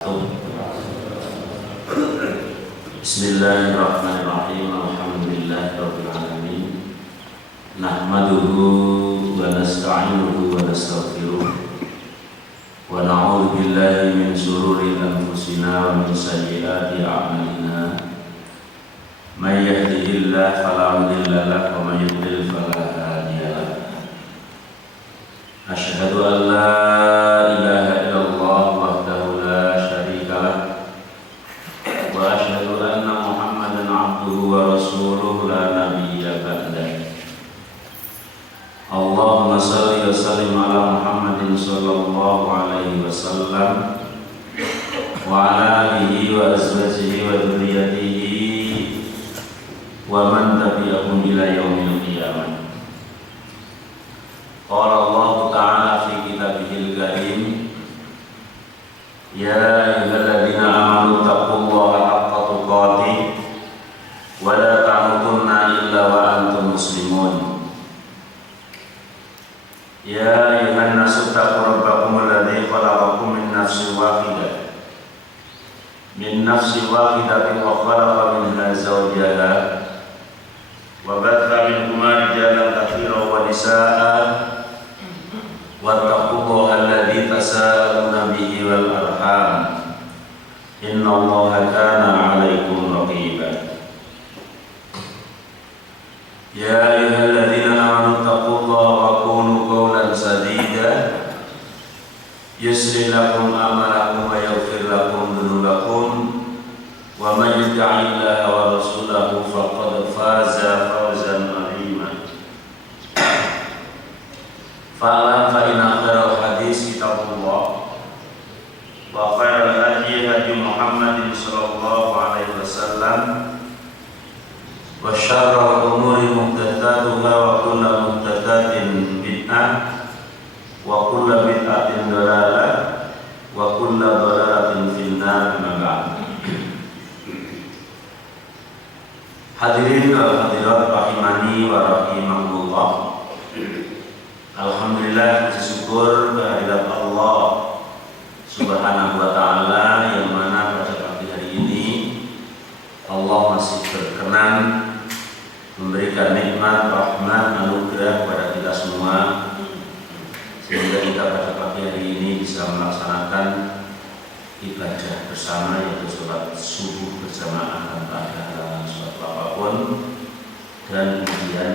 Bismillahirrahmanirrahim. Alhamdulillahirabbil alamin. Nahmaduhu wa nasta'inuhu wa nastaghfiruh. Wa na'udzu billahi min shururi anfusina wa min sayyiati a'malina. May yahdihillahu fala mudilla lahu wa may yudlil fala hadiya lahu. Asyhadu an la ilaha illallah wahdahu la syarika lahu. Wa asyhadu anna Muhammadan abduhu wa rasuluhu la nabiyya ba'dahu. Allahumma shalli wa sallim ala Muhammadin sallallahu alaihi wasallam wa ala alihi wa azwajihi wa dzurriyyatihi wa man tabi'ahum ila yaumil qiyamah. Qala Allah ta'ala fi kitabihil karim, ya ayyuhalladzina amanu taqullaha haqqa tuqatih wa la tamutunna illa wa antum muslimun. Ya ayyuhan nasu taqu rabbakum alladzi khalaqakum min nafsin wahidatin wa khalaqa minha zawjaha wa batha minhuma rijalan katsiran wa nisaa'a wattaqullaha alladzi tasaaluna bihi wal arham innallaha kana 'alaikum raqiba. Ya ayyuhalladzina amanu taqullaha wa qulu qawlan sadida yuslih lakum a'malakum wa yaghfir lakum dhunubakum wa may yuti'illaha wa rasulahu faqad faza fawzan 'azima. Fa'lam fa inna khairal hadits kitabullah wa khairal hadi hadi Muhammadin sallallahu alaihi wasallam wa syarrul umuri muhdatsatuha wa kullu muhdatsatin bid'ah wa kullu bid'atin dhalalah wa kullu dhalalatin finnar. Hadirin wal hadirat rahimani wa rahimakumullah. Alhamdulillah, puji syukur kehadirat Allah Subhanahu wa ta'ala yang mana pada pagi hari ini Allah masih berkenan memberikan nikmat, rahmat, anugerah kepada kita semua sehingga kita pada pagi hari ini bisa melaksanakan ibadah bersama, yaitu sholat subuh berjamaah tanpa ada halangan suatu apapun, dan kemudian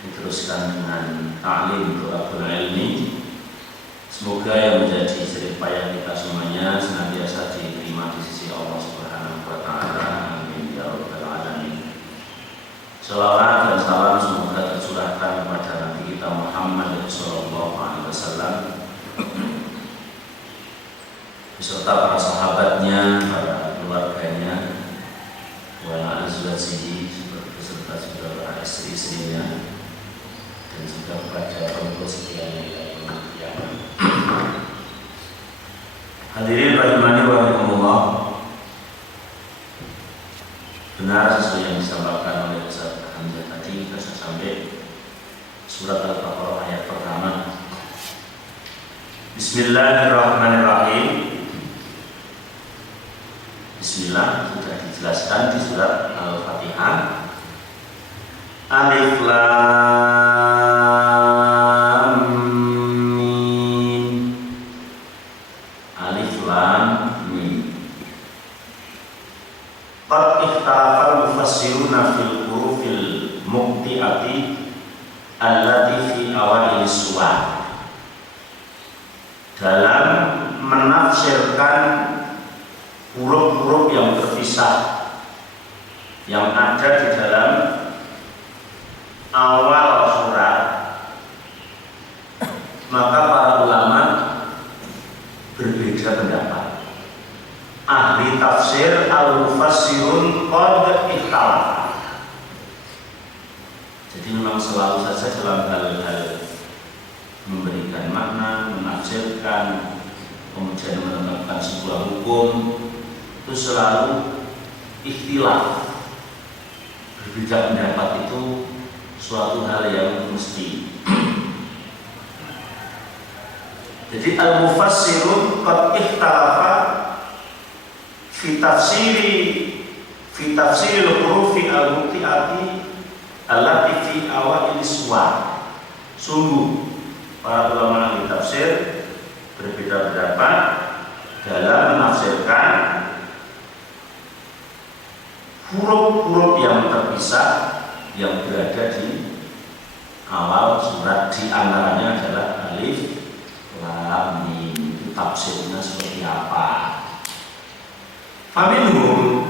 diteruskan dengan ta'lim do'abul ilmi. Semoga yang menjadi jerih payah kita semuanya senantiasa diterima di sisi Allah Subhanahu wa ta'ala. Amin ya rabbal alamin. Shalawat dan salam semoga tercurahkan kepada Nabi kita Muhammad sallallahu alaihi wasallam beserta para sahabatnya, para keluarganya, wa azwajihi, beserta juga para istri-istrinya, dan juga kepada pengikut setianya hingga kiamat. Hadirin rahimani wa rahimakumullah. Benar sesuai yang disampaikan oleh Ustaz Hamzah tadi, kita sampai surat Al-Baqarah ayat pertama. Bismillahirrahmanirrahim. Bismillah sudah dijelaskan di surat Al-Fatihah. Alif Lam Mim. Alif Lam Mim. Qad ikhtalafa mufassiruna fil hurufil muqti'ati allati fi awal suwar. Dalam menafsirkan huruf-huruf yang terpisah yang ada di dalam awal surat, maka para ulama berbeda pendapat. Ahli tafsir al-mufassirun qad ikhtalafa. Jadi memang selalu saja dalam hal-hal memberikan makna, menafsirkan, kemudian menetapkan sebuah hukum, itu selalu ikhtilaf. Berbeda pendapat itu suatu hal yang mesti. Jadi al-mufassirun qad ikhtalafa fi tafsiri al-hurufi al-muqti'ati allati fi awal suwar. Sungguh para ulama ahli tafsir berbeda pendapat dalam menafsirkan huruf-huruf yang terpisah yang berada di awal surat, di antaranya adalah alif, lam, mim. Itu tafsirnya seperti apa? Faminhum,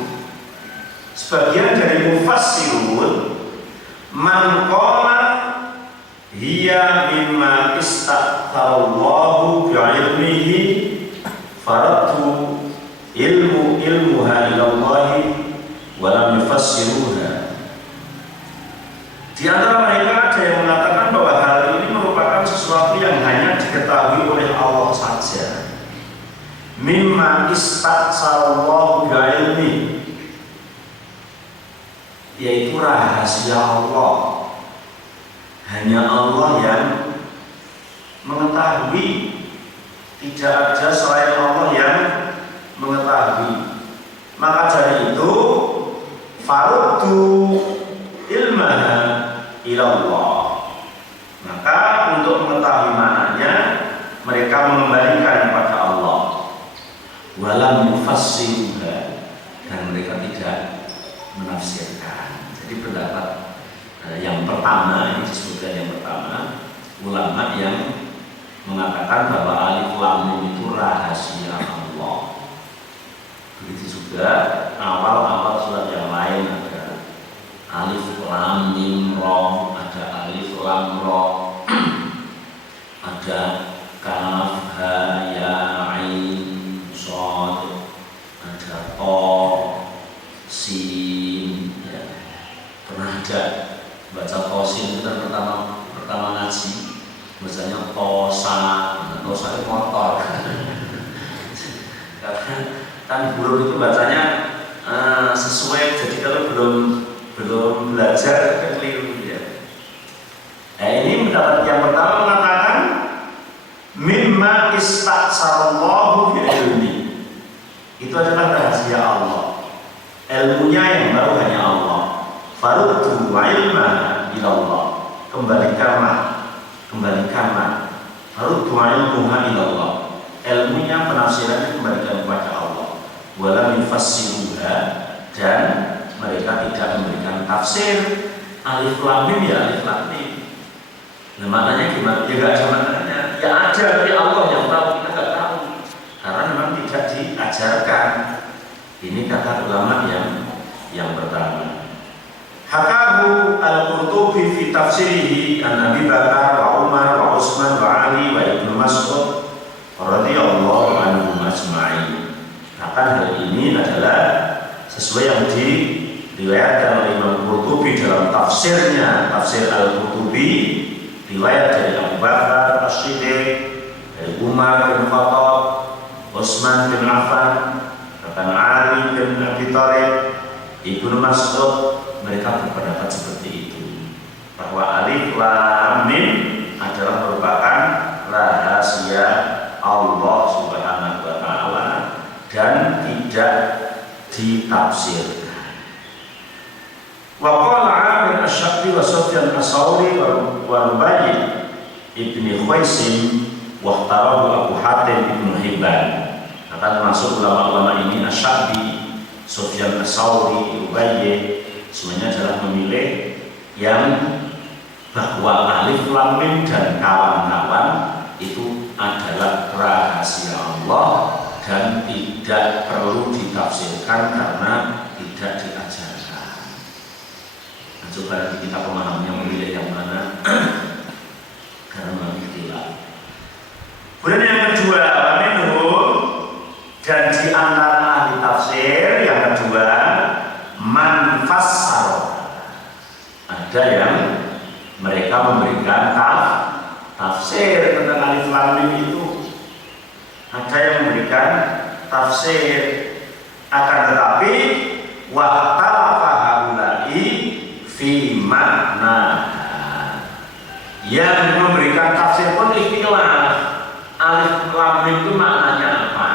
sebagian dari mufassirun, man qala hiya mimma istaqallahu bi'ilmihi faratu ilmuha ilallahi wa lam yufassiruha. Di antara mereka ada yang mengatakan bahwa hal ini merupakan sesuatu yang hanya diketahui oleh Allah saja. Mimma istaqallahu bi'ilmi, yaitu rahasia Allah. Hanya Allah yang mengetahui, tidak ada selain Allah yang mengetahui. Maka dari itu faruddu ilmaha ilallah, maka untuk mengetahui maknanya mereka mengembalikan kepada Allah. Walam yufassiruha, dan mereka tidak menafsirkan. Jadi pendapat yang pertama, ini disebutkan yang pertama, ulama yang mengatakan bahwa alif lam mim itu rahasia Allah. Begitu juga awal-awal surat yang lain ada alif lam mim ro, ada alif lam ro, ada kaf ha ya ain shad, ada to sin, ya. Pernah ada baca tosin itu kan pertama ngaji bacanya tosa itu motor karena kan huruf itu bacanya sesuai, jadi kalau belum belajar kan keliru ya. Nah, ini mendapat yang pertama mengatakan mimma istaqsallahu bi ilmi, itu adalah rahasia Allah, ilmunya yang baru hanya Allah. Faruddu ilma ilallah, kembalikanlah faruddu ilmuha ilallah, ilmunya penafsirannya kembalikan kepada Allah. Walam yufassiruha, dan mereka tidak memberikan tafsir. Alif lam mim ya alif lam mim. Nah, maknanya gimana? Ya gak ada maknanya. Ya ada, tapi Allah yang tahu, kita gak tahu. Karena memang tidak diajarkan. Ini kata ulama yang pertama. Hakahu al-Qurtubi fi tafsirihi an Abi Bakar wa Umar wa Utsman wa Ali wa Ibnu Mas'ud radhiyallahu anhum ajma'in. Akan hal ini adalah sesuai yang diriwayatkan oleh Imam Qurtubi dalam tafsirnya, tafsir al-Qurtubi, riwayat dari Abu Bakar As-Siddiq, dari Umar bin Khattab, Utsman bin Affan, bahkan Ali bin Abi Thalib, Ibnu Mas'ud. Mereka berpendapat seperti itu, bahwa alif lam mim adalah merupakan rahasia Allah Subhanahu wa taala dan tidak ditafsirkan. Wa qala Amir Asy-Sya'bi wa Sufyan Ats-Tsauri wa Rubai' ibni Khaisim wa ikhtarahu Abu Hatim ibnu Hibban. Akan masuk ulama-ulama ini Asy-Sya'bi, Sufyan Ats-Tsauri, Rubai' semuanya adalah memilih yang bahwa alif lam mim dan kawan-kawan itu adalah rahasia Allah dan tidak perlu ditafsirkan karena tidak diajarkan. Nah, coba nanti kita pemahamannya memilih yang mana karena memang ikhtilaf. Kemudian yang kedua, dan di antara ahli tafsir yang kedua, man fassar, ada yang mereka memberikan tafsir tentang alif lam mim itu, ada yang memberikan tafsir, akan tetapi waqtalafa haula'i fi makna, yang memberikan tafsir pun ikhtilaf alif lam mim itu maknanya apa.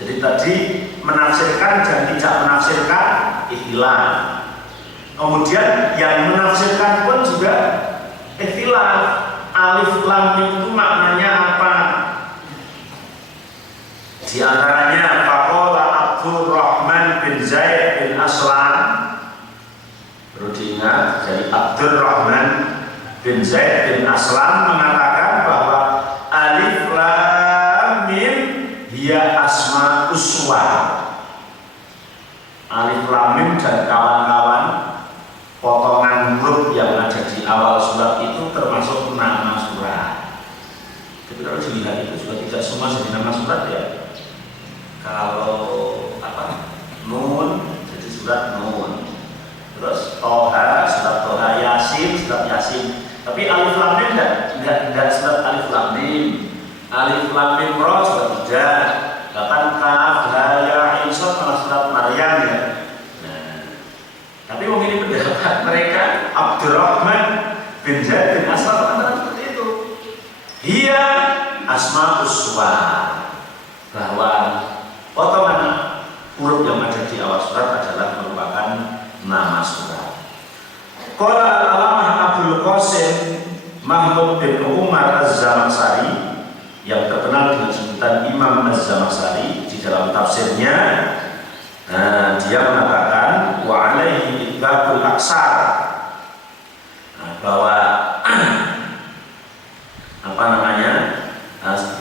Jadi tadi menafsirkan dan tidak menafsirkan ikhtilaf. Kemudian yang menafsirkan pun juga ikhtilaf. Alif lam mim itu maknanya apa? Di antaranya faqala Abdurrahman bin Zaid bin Aslam. Perlu diingat, dari Abdurrahman bin Zaid bin Aslam mengatakan bahwa alif lam mim hiya asma uswah. Alif lam mim dan kawan-kawan potongan huruf yang ada di awal surat itu termasuk nama surat. Tapi kalau dilihat itu juga tidak semua jadi nama surat ya. Kalau Nun jadi surat Nun. Terus Toha, surat Toha, Yasin, surat Yasin. Tapi alif lam mim tidak surat alif lam mim. Alif lam mim ra juga tidak. Bahkan kaf, ha, ya, ain, shad malah surat Maryam ya. Tapi memilih pendapat mereka Abdurrahman bin Zaid bin Aslam mengatakan seperti itu. Hiya asma uswah, bahwa potongan huruf yang ada di awal surat adalah merupakan nama surat. Qala al-alamah Abdul Qasim Mahmud bin Umar Az-Zamakhsyari, yang terkenal dengan sebutan Imam Az-Zamakhsyari, di dalam tafsirnya dia mengatakan wa alaihi idghaqul aksar, bahwa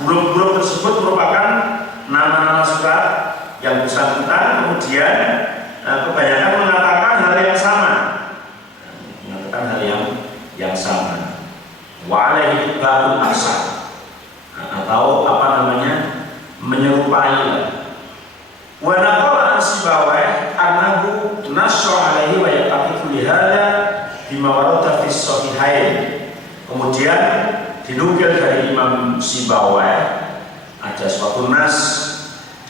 huruf-huruf tersebut merupakan nama-nama surat yang bersangkutan. Kemudian kebanyakan mengatakan hal yang sama, wa alaihi idghaqul aksar, atau menyerupai. Wa naqala Sibawayh annahu nassa alaihi wa yaqifu li hadza bima warada fi sahihain. Kemudian dinukil dari Imam Sibawayh ada suatu nas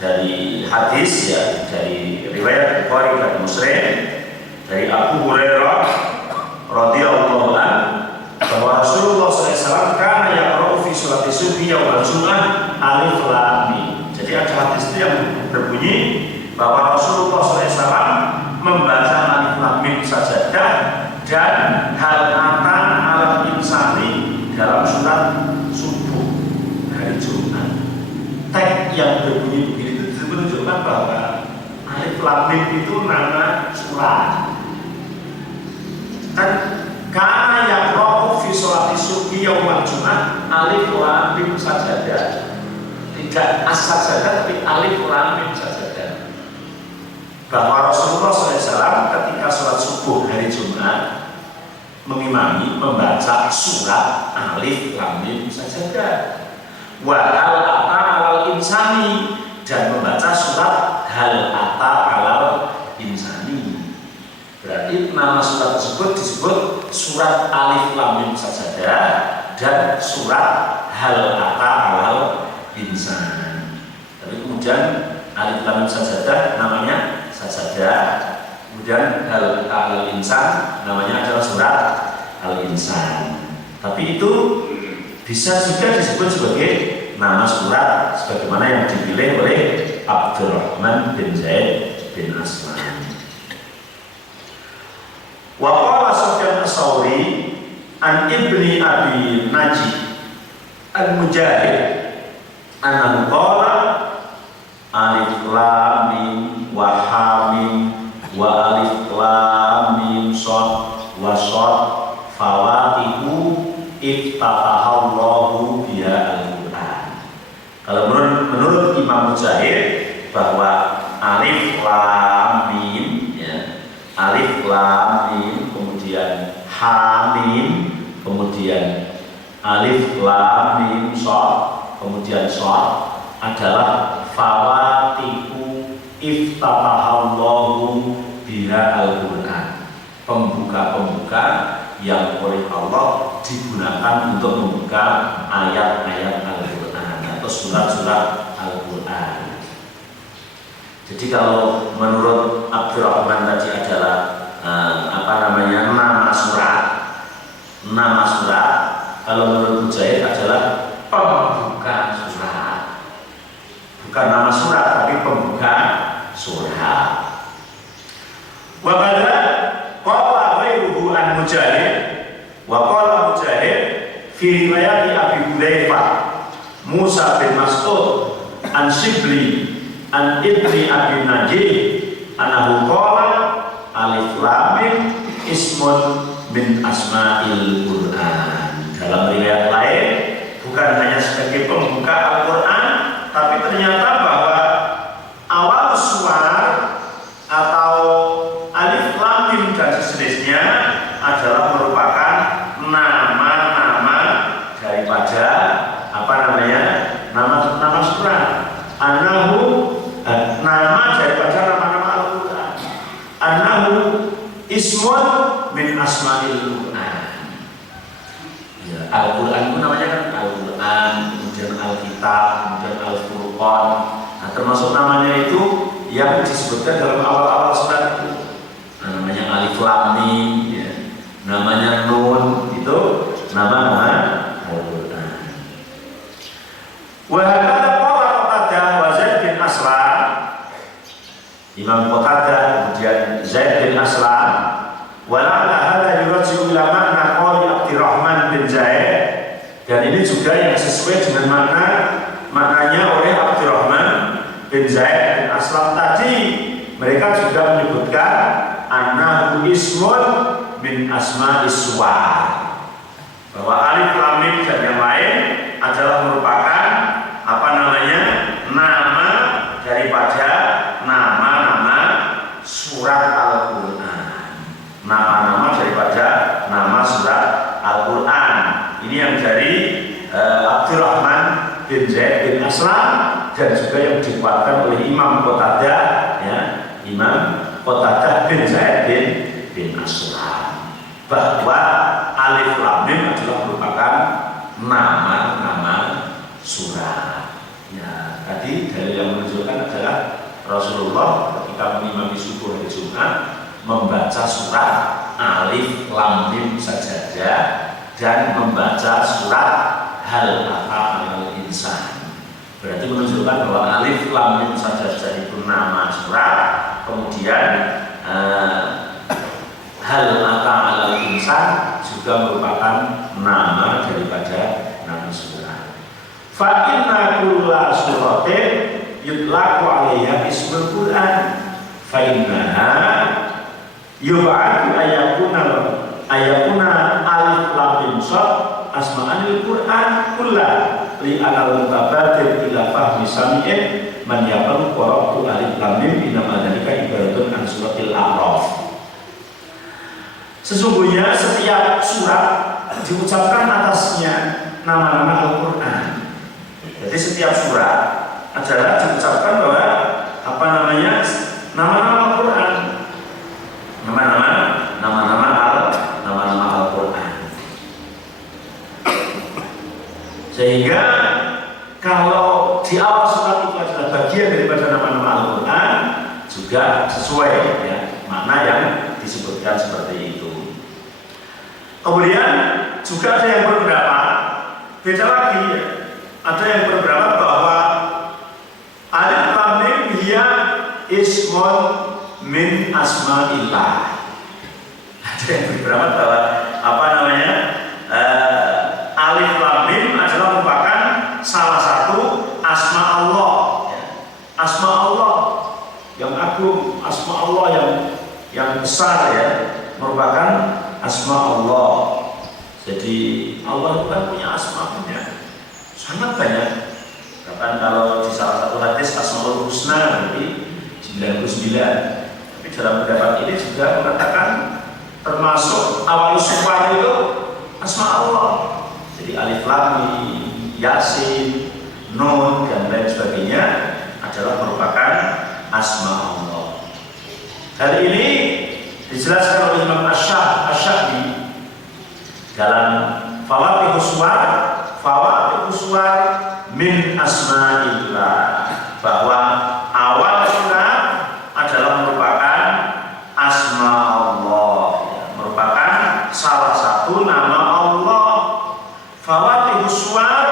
dari hadis ya, dari riwayat Bukhari dan Muslim dari Abu Hurairah radhiyallahu anhu bahwa Rasulullah SAW kana yaqra'u fi sholati subhi yaumil jum'ah alif lam mim. Jadi ada hadis itu yang berbunyi bahwa Rasulullah SAW membaca alif lam mim sajadah dan hal ata alam insani dalam surat subuh hari Jumat. Teks yang berbunyi begitu itu menunjukkan bahwa alif lam mim itu nama surat. Dan karena yang roh fi sholati subhi yaumil jum'ah alif lam mim sajadah, tidak asal saja tapi alif lam mim sajadah. Bahwa Rasulullah SAW ketika sholat subuh hari Jumat mengimami membaca surat alif lam mim sajadah. Wa hal ata alal insani, dan membaca surat hal ata alal insani. Berarti nama surat tersebut disebut surat alif lam mim sajadah dan surat hal ata alal insan. Tapi kemudian alif lam mim sajadah namanya sajadah, kemudian hal ata alal insan namanya adalah surat al insan. Tapi itu bisa juga disebut sebagai nama surat sebagaimana yang dipilih oleh Abdurrahman bin Zaid bin Aslam. Wa qala Sufyan Ats-Tsauri an ibni Abi Najih al-Mujahid annahu qala alif lam mim wa ha mim wa alif lam mim shad wa shad fawatihu iftatahallahu biha al-Qur'an. Kalau menurut Imam Mujahid bahwa alif lam mim ya, alif lam mim kemudian ha mim kemudian alif lam mim shad kemudian shad adalah fawatihu iftatahallahu biha al-Qur'an, pembuka-pembuka yang oleh Allah digunakan untuk membuka ayat-ayat Al-Quran atau surat-surat Al-Quran. Jadi kalau menurut Abdurrahman tadi adalah nama surat. Nama surat. Kalau menurut Mujahid adalah pembuka surat. Bukan nama surat tapi pembuka surat. Wa qala qala ghairuhu an Mujahid wa qala Mujahid fi riwayat Abi Hudzaifah Musa bin Mas'ud an Shibli an Ibni Abi Najih anahu qala alif lam mim ismun min asma'il Qur'an. Dalam riwayat lain bukan hanya sebagai pembuka Al-Qur'an, tapi ternyata bahwa awal suar atau alif lam mim dan sejenisnya adalah merupakan nama-nama daripada nama surat. Anahu nama daripada nama-nama Al-Qur'an. Anahu ismun min asma'il Qur'an. Ya, Al-Qur'an itu namanya kan Al-Qur'an, kemudian Al-Kitab, kemudian Al-Furqan. Nah, termasuk namanya itu yang disebutkan dalam awal-awal surat itu. Nah, namanya alif lam mim, ya. Namanya nun, itu nama-nama Al-Qur'an. Wa hadza qala Qatadah wa Zaid bin Aslam. Imam Qatadah kemudian Zaid bin Aslam wala'ala hadza yurji'u ila makna qawli Abdurrahman bin Zaid, dan ini juga yang sesuai dengan maknanya oleh Abdurrahman bin Zaid bin Aslam tadi. Mereka juga menyebutkan annahu ismun min asma'is suwar, bahwa alif lam mim dan yang lain adalah merupakan nama daripada nama-nama surat Al-Qur'an. Nama-nama daripada nama surat Al-Qur'an. Ini yang dari Abdurrahman bin Zaid bin Aslam, dan juga yang dikuatkan oleh Imam Qatadah, ya, Imam Qatadah bin Zaid bin Aslam, bahwa alif lam mim adalah merupakan nama-nama surat. Ya, tadi dalil yang menunjukkan adalah Rasulullah ketika mengimami subuh hari Jumat membaca surat alif lam mim saja dan membaca surat hal ata alal insan. Berarti menunjukkan bahwa alif lam mim saja itu nama surat, kemudian hal ata alal insan juga merupakan nama daripada nama surat. Fa inna kulla suratin yutlaqu 'alaiha ismul Qur'an fa innaha yub'atu ayakuna alif lam mim sad asma'anil Qur'an kullah li anal mutabadir ila fahmi sami'in man yaqulu qara'tu alif lam mim inna dzalika ibaratun an suratil A'raf. Sesungguhnya setiap surat diucapkan atasnya nama-nama Al-Qur'an. Jadi setiap surat adalah diucapkan bahwa nama-nama Al-Qur'an, nama-nama Al-Qur'an. Sehingga kalau di awal surat itu adalah bagian daripada nama-nama Al-Qur'an, juga sesuai, ya, makna yang disebutkan seperti itu. Kemudian juga ada yang berpendapat beda lagi, ya. Ada yang berpendapat bahwa alif lam mim hiya ismun min asma'illah. Ada yang berpendapat bahwa alif lam mim adalah merupakan salah satu asma Allah, ya. Asma Allah yang agung, asma Allah yang besar, ya, merupakan asma Allah. Jadi Allah itu kan punya asma, sangat banyak. Bahkan kalau di salah satu hadis Asmaul Husna berarti 99. Tapi dalam pendapat ini juga mengatakan termasuk awal sumpah itu asma Allah. Jadi alif lam mim, Yasin, Nun dan lain sebagainya adalah merupakan asma Allah. Hal ini dijelaskan oleh Imam Asy-Sya'bi dalam Fawaidus Suwar min asma'illah, bahwa awal surat adalah merupakan asma Allah, merupakan salah satu nama Allah. Fawaidus Suwar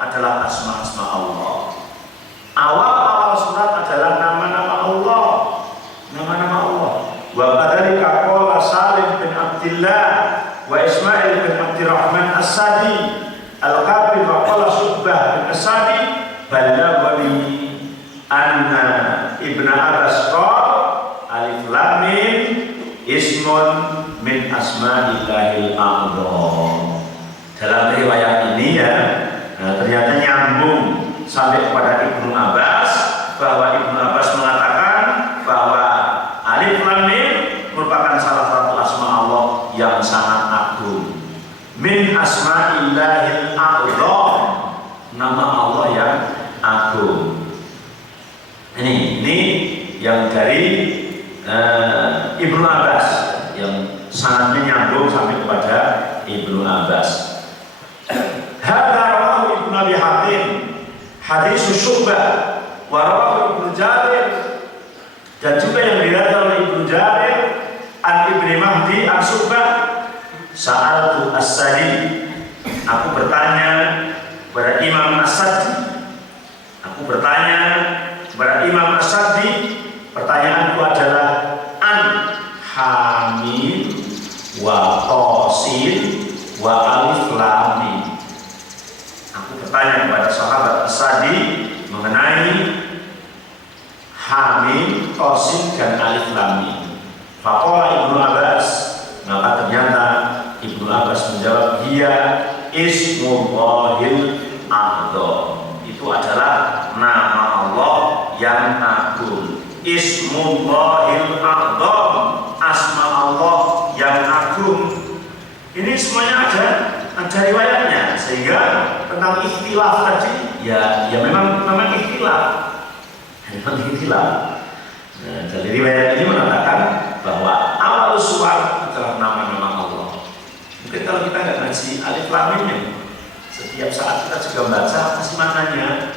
adalah asma-asma Allah. Awal surat adalah nama-nama Allah. ismun min asma'illahil a'zam. Dalam riwayat ini ya, ternyata nyambung sampai kepada Ibnu Abbas, bahwa Ibnu Abbas mengatakan bahwa Alif Lam Mim merupakan salah satu asma Allah yang sangat agung. Min asma'illahil a'zam, nama Allah yang agung. Ini yang dari Ibnu Abbas, yang sanadnya nyambung sampai kepada Ibnu Abbas. Hadza rawahu Ibnu Abi Hatim hadis Syu'bah wa rawahu Ibnu Jarir, dan juga yang diriwayatkan oleh Ibnu Jarir an Ibnu Mahdi an Syu'bah, sa'altu as-Sadi, aku bertanya kepada Imam As-Sadi, pertanyaanku adalah an hamim wa tosin wa alif lam mim. Aku bertanya kepada sahabat As-Sadi mengenai hamim, tosin dan alif lam mim. Faqala Ibnu Abbas, maka ternyata Ibnu Abbas menjawab, dia ismullahil a'zam, itu adalah nama Allah yang agung. Ismullahil a'zam, asma Allah yang agung. Ini semuanya ada riwayatnya, sehingga tentang ikhtilaf tadi ya memang ikhtilaf. Nah, dari riwayat ini mengatakan bahwa awal suar adalah nama-nama Allah. Mungkin kalau kita nggak ngaji alif lam mim, setiap saat kita juga baca apa sih maknanya.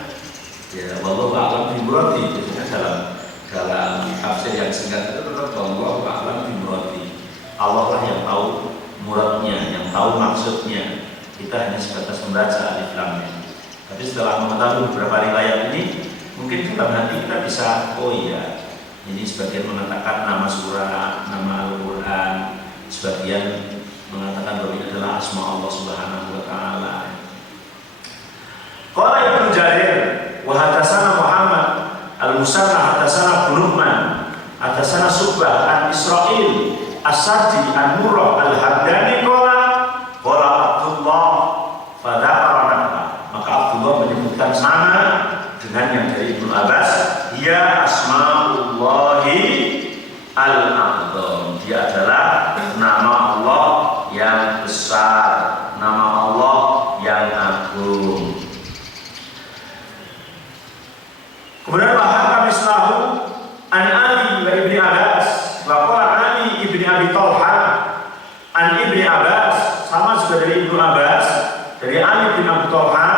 Ya, wallahu a'lam bimuradi, biasanya dalam tafsir yang singkat itu tetap wallahu a'lam bimuradi. Allah lah yang tahu muradnya, yang tahu maksudnya. Kita hanya sebatas membaca alif lam mim. Tapi setelah mengetahui beberapa riwayat ini, mungkin dalam hati kita bisa, oh iya, ini sebagian mengatakan nama surah, nama Al-Quran, sebagian mengatakan bahwa ini adalah asma Allah Subhanahu wa Ta'ala. Qala Ibnu Jarir wa hadatsana Muhammad al-Musanna hadatsana Bunukman hadatsana Syu'bah an Israil As-Sadi an Murrah al-Hamdani qala Abdullah fadzakara, maka Abdullah menyebutkan sama dengan yang dari Ibnu Abbas, dia asma'ullahi al-a'zam, dia adalah nama Allah yang besar, nama Allah yang agung. Kemudian bahkan kami selalu an Ali wa Ibni Abbas wa qala Ali Ibni Abi Thalha an Ibni Abbas, sama juga dari Ibnu Abbas, dari Ali bin Abi Thalha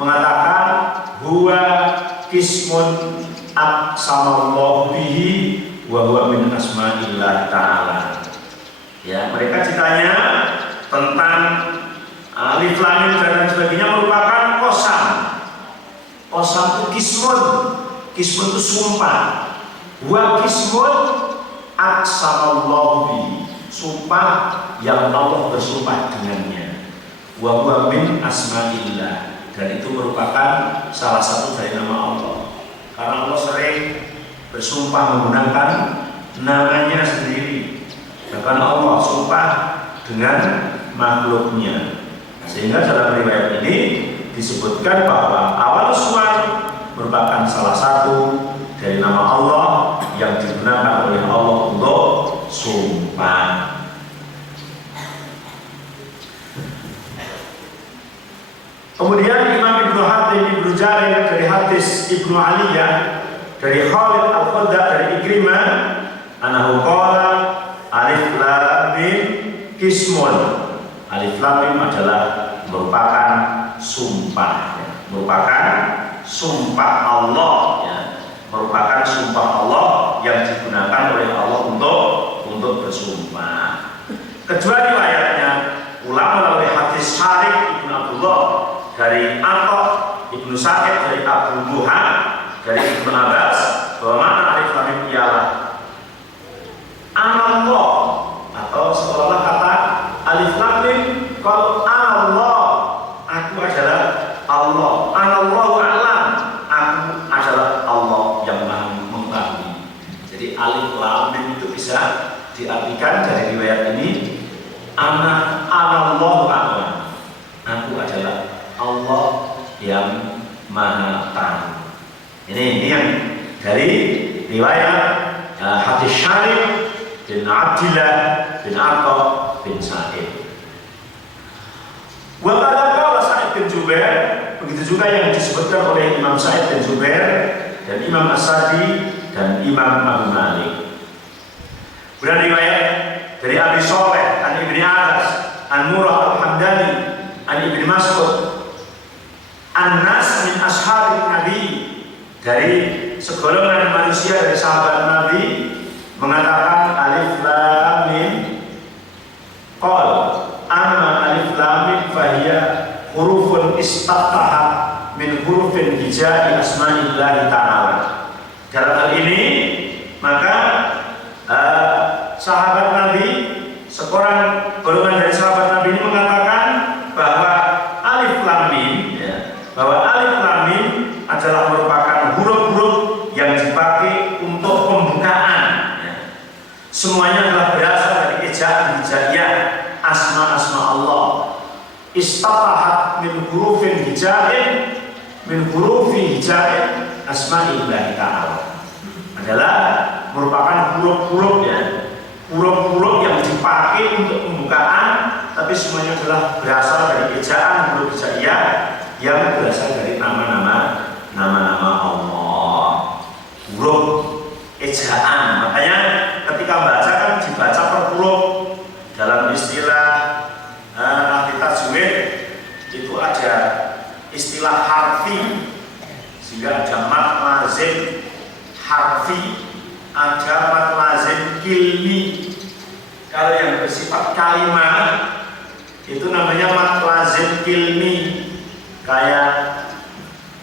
mengatakan huwa ismun aqsamallahu bihi wa huwa min asma'illah ta'ala. Ya, mereka ditanya tentang alif lam mim dan sebagainya merupakan qasam. Qasam itu kismun itu sumpah. Wa kismun aqsamallahu bihi, sumpah yang Allah bersumpah dengannya. Wa huwa min asma'illah, dan itu merupakan salah satu dari nama Allah. Karena Allah sering bersumpah menggunakan namanya sendiri. Bahkan Allah sumpah dengan makhluknya. Sehingga dalam riwayat ini disebutkan bahwa awal suar merupakan salah satu dari nama Allah yang digunakan oleh Allah untuk sumpah. Kemudian Imam Ibnu Hatim, Ibnu Jarir dari hadis Ibnu Aliyah dari Khalid Al-Qadda dari Ikrimah, anahu qala alif lam mim kismun. Alif lam mim adalah merupakan sumpah, ya, merupakan sumpah Allah, ya, merupakan sumpah Allah yang digunakan oleh Allah untuk bersumpah. Kedua riwayatnya ulama oleh hadis Harith Ibnu Abdullah dari Atta Ibnu Sa'id dari Abu Duha dari Ibnu Abbas bahwa makna alif lam mim ialah Allah, atau seolah kata alif lam mim kalau Allah, aku adalah Allah, anallahu a'lam, aku adalah Allah yang maha mengetahui. Jadi alif lam mim itu bisa diartikan yang Maha Tahu. Ini yang dari riwayat hadis Syarif bin Abdillah bin Atha bin Sa'id. Wa qala Sa'id bin Jubair, begitu juga yang disebutkan oleh Imam Sa'id bin Jubair dan Imam As-Sadi dan Imam Abu Malik. Kemudian riwayat dari Abi Shalih an Ibni Abbas an Murrah al-Hamdani an Ibni Mas'ud an-nas min ashabin Nabi, dari segolongan manusia dari sahabat Nabi mengatakan alif lam mim qol amma alif lam mim fahiya hurufun istaftahat min hurufin hijai asma'illahi ta'ala. Dalam hal ini maka sahabat Nabi, seorang golongan dari sahabat Nabi ini mengatakan bahwa alif lam mim, bahwa alif lam mim adalah merupakan huruf-huruf yang dipakai untuk pembukaan. Semuanya adalah berasal dari ejaan hijaiyah asma-asma Allah. Istatahat min hurufin hijain min hurufi hijain asma'illahi ta'ala, adalah merupakan huruf-huruf yang dipakai untuk pembukaan, tapi semuanya adalah berasal dari ejaan huruf hijaiyah yang berasal dari nama-nama Allah, huruf ejaan. Makanya ketika baca kan dibaca per huruf. Dalam istilah ahli tajwid itu ada istilah harfi, sehingga ada mad lazim harfi, ada mad lazim kilmi. Kalau yang bersifat kalimat itu namanya mad lazim kilmi, kayak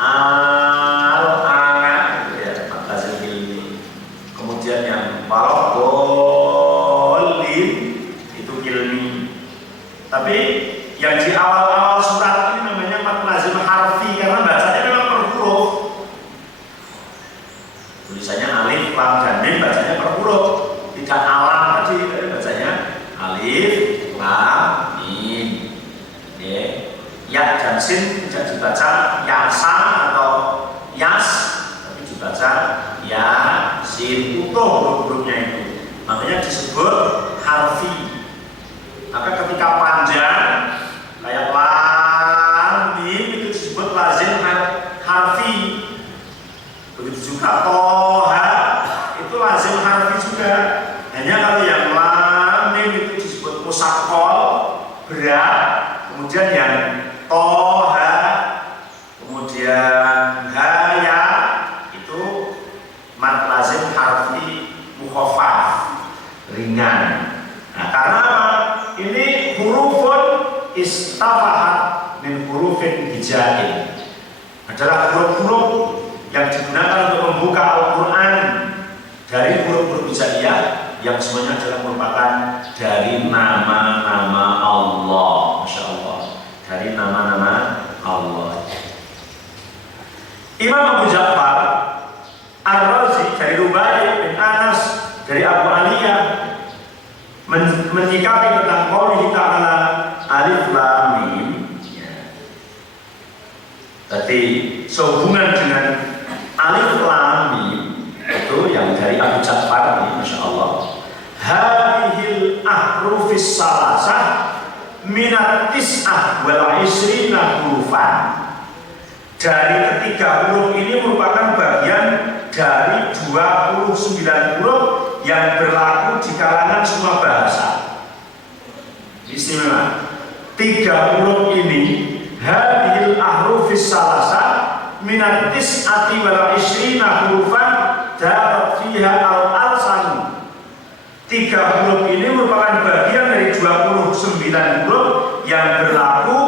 al-ana gitu ya, mad lazim kilmi. Kemudian yang waladdallin itu kilmi. Tapi yang di awal-awal surat ini namanya mad lazim harfi, karena bacanya memang per huruf. Tulisannya alif, lam, dan mim bacanya per huruf, tidak alam tadi bacanya alif, lam, mim. Ya dan sin tidak dibaca yasa atau yas, tapi dibaca ya, sin, utuh huruf-hurufnya itu. Makanya disebut harfi. Maka ketika panjang kayak lam, mim itu disebut lazim harfi. Begitu juga toha itu lazim harfi juga. Hanya kalau yang lam, mim itu disebut musaqqal, berat. Kemudian yang toha, kemudian haya itu mad lazim harfi mukhaffaf, ringan. Nah, karena apa? Ini hurufun istafahat min hurufin hijain, adalah huruf-huruf yang digunakan untuk membuka Al-Quran dari huruf-huruf hijaiyah yang semuanya adalah merupakan dari nama-nama Allah. Masya Allah, dari nama-nama Allah. Imam Abu Ja'far Ar-Razi dari Rubai bin Anas dari Abu Aliyah menyikapi tentang qaulih ta'ala alif lam mim. Berarti sehubungan dengan alif lam mim itu yang dari Abu Ja'far ini, Masya Allah, hadhil ahrufis salasah minat tis'ah wal isrina hurufan. Dari ketiga huruf ini merupakan bagian dari 29 huruf yang berlaku di kalangan semua bahasa. Istimewa. 3 huruf ini hadhil ahrufis salasah minat tis'ati wal isrina hurufan darat fiha al-alsan. 3 huruf ini merupakan bagian dari 29 huruf yang berlaku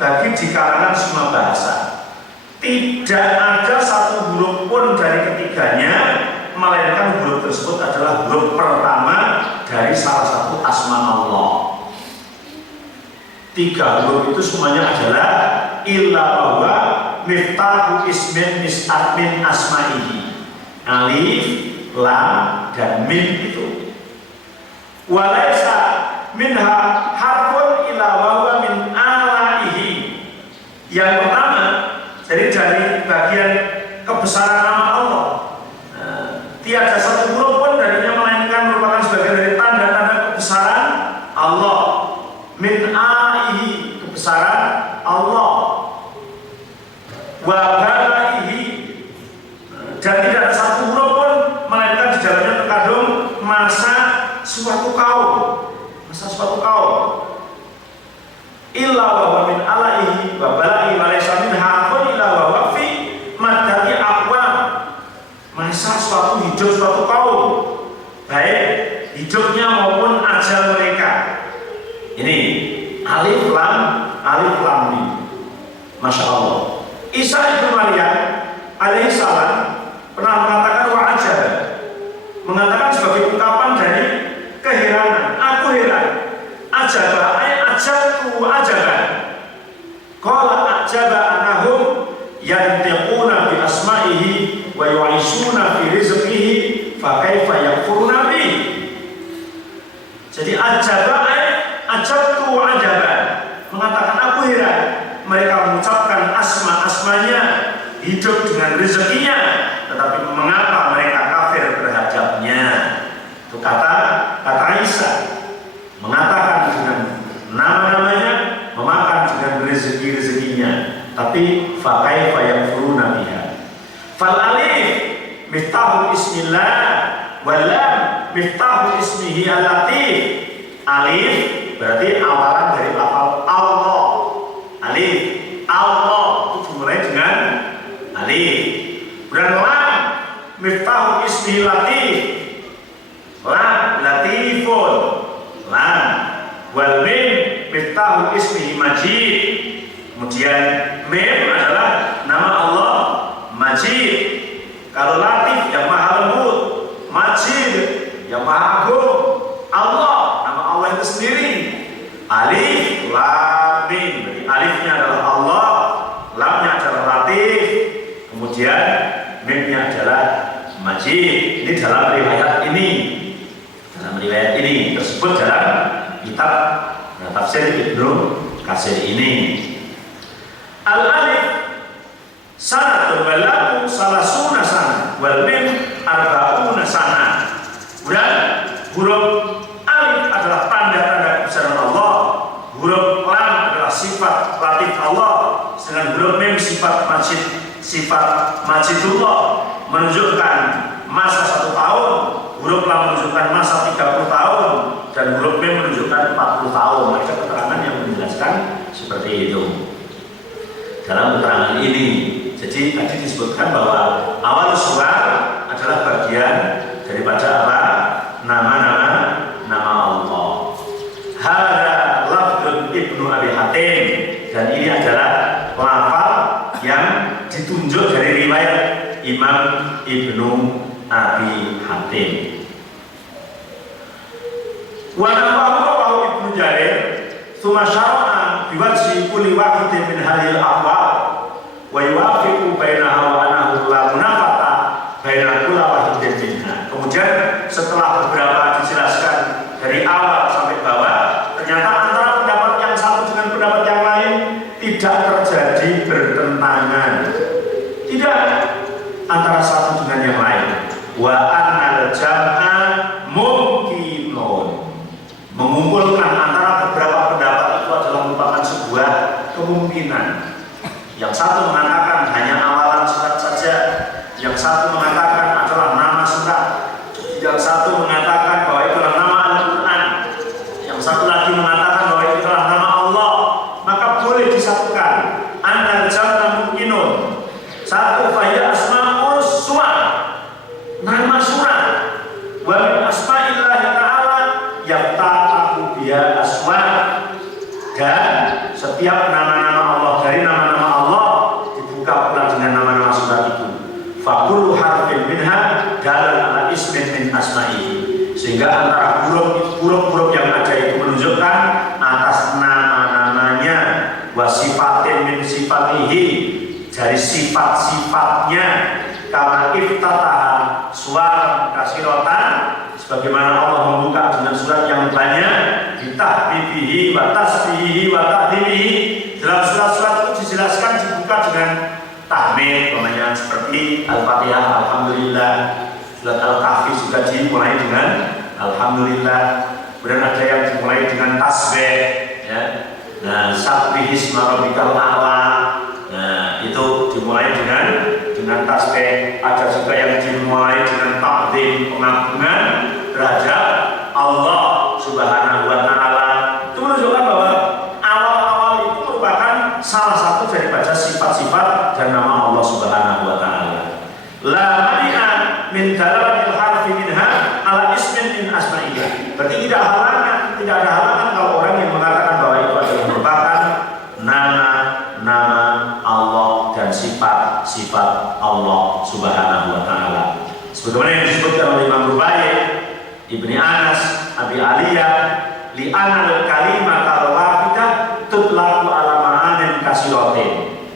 bagi di kalangan semua bahasa. Tidak ada satu huruf pun dari ketiganya melainkan huruf tersebut adalah huruf pertama dari salah satu asma Allah. 3 huruf itu semuanya adalah illa bahwa miftahu ismin min asma'ihi. Alif, lam, dan mim itu. Walaysa minha harfun illa bahwa min alaihi. Yang pertama Jadi dari bagian kebesaran nama Allah, tiada satu huruf pun darinya melainkan merupakan sebagian dari tanda-tanda kebesaran Allah. Min aihi, kebesaran Allah, wa balaihi, dan tidak ada satu huruf pun melainkan di dalamnya terkandung masa suatu kaum, illa wa huwa min alaihi wa balaihi wa laysa min hakun illa wa huwa fi madati aqwam, masa suatu hidup suatu kaum, baik hidupnya maupun ajal mereka. Ini alif lam mim. Masya Allah. Isa ibnu Maryam alaihissalam pernah mengatakan wa'ajab, mengatakan sebagai ungkapan dari keheranan, aku heran. Ajaba ajabtu ajaban. Qala ajaba annahum yantiquna bi asma'ihi wa yu'ishuna fi rizqihi fa kaifa yakfuruna bi. Jadi ajaba ajabtu ajaban, mengatakan aku heran. Mereka mengucapkan asma-asmanya, hidup dengan rezekinya, tetapi mengapa mereka kafir terhadapnya? Itu kata Isa, mengatakan dengan nama-namanya, memakan dengan rezeki-rezekinya, tapi fa kaifa yakfuruna biha. Fal alif miftahu ismillah wal lam miftahu ismihi al-latif. Alif berarti awalan dari lafal Allah. Alif Allah itu dimulai dengan alif. Dan lam miftahu ismihi latif. Lam latifun, lam. Wal mim miftahu ismihi majid. Kemudian mim adalah nama Allah Majid. Kalau latif yang maha lembut, Majid yang maha agung. Allah, nama Allah itu sendiri. Alif lam mim, berarti alifnya adalah Allah, lamnya adalah latif, kemudian mimnya adalah Majid. Ini dalam riwayat ini. Dalam riwayat ini tersebut dalam kitab tafsir Ibnu Katsir ini. Al-alif sanatun wal lam salasuna sana wal mim arba'una sana. Dan huruf alif adalah tanda-tanda kebesaran Allah, huruf lam adalah sifat latif Allah, sedangkan huruf mim sifat majidullah, menunjukkan masa 1 tahun, huruf lam menunjukkan masa 30 tahun, dan huruf mim menunjukkan 40 tahun. Ada keterangan yang menjelaskan seperti itu dalam keterangan ini. Jadi tadi disebutkan bahwa awal surah adalah bagian daripada apa? Nama Allah. Hada lafdun Ibnu Abi Hatim, dan ini adalah lafal yang ditunjuk dari riwayat Imam Ibnu Abi Hatim. Wa nafahu Ibnu Jarir tsumma syara'a biwajhi kulli wahidin min hadhil aqwal wa yuwafiqu bainaha wa annahu la munafata baina kulli wahidin minha. Kemudian setelah beberapa dijelaskan dari awal sampai bawah, ternyata antara pendapat yang satu dengan pendapat yang lain tidak terjadi bertentangan. Tidak antara satu dengan yang lain. Wa annal jam'a mumkinun. Mengumpulkan antara beberapa pendapat itu adalah merupakan sebuah kemungkinan. Yang satu mengatakan hanya awalan surat saja, yang satu mengatakan adalah nama surat, yang satu mengatakan bahwa itu adalah nama Al-Quran, yang satu lagi mengatakan bahwa itu adalah nama Allah. Maka boleh disatukan. Annal jam'a mumkinun. Satu, faya asma'ul surat, nama surat. Wa min asma'illahi ta'ala yafta'ahu biha asma'. Dan setiap nama-nama Allah, dari nama-nama Allah dibuka pula dengan nama-nama surat itu. Fakullu harfin minha dalal ala ismin min asma'ihi. Sehingga antara huruf-huruf yang ada itu menunjukkan atas nama-namanya. Wa sifatin min sifatihi, dari sifat-sifatnya. Kama iftataha suara kasiratan, sebagaimana Allah membuka dengan surat yang banyak, bitahbibihi wa tasbihi wa ta'dimihi. Dalam surat-surat itu dijelaskan dibuka dengan tahmid, namanya seperti Al-Fatihah, Alhamdulillah. Surat Al-Kahfi juga dimulai dengan Alhamdulillah. Kemudian ada yang dimulai dengan tasbih, ya. Nah, Sabbihisma rabbikal a'la. Nah, itu dimulai dengan tasbih. Ada juga yang dimulai dengan takdim, pengagungan terhadap Allah Subhanahu wa taala. Itu menunjukkan bahwa awal-awal itu merupakan salah satu daripada sifat-sifat dan nama Allah Subhanahu wa taala. La mani'a min dalalatil harfi minha ala ismin min asma'illah. Berarti tidak ada halangan kalau orang yang mengatakan bahwa itu adalah merupakan nama Allah dan sifat-sifat Allah Subhanahu wa taala. Sebagaimana yang disebutkan oleh Imam Rubai, Ibni Anas, Abi Aliyah, li'anal kalimat al-wahidah tutlaqu ala ma'anin kasiratin.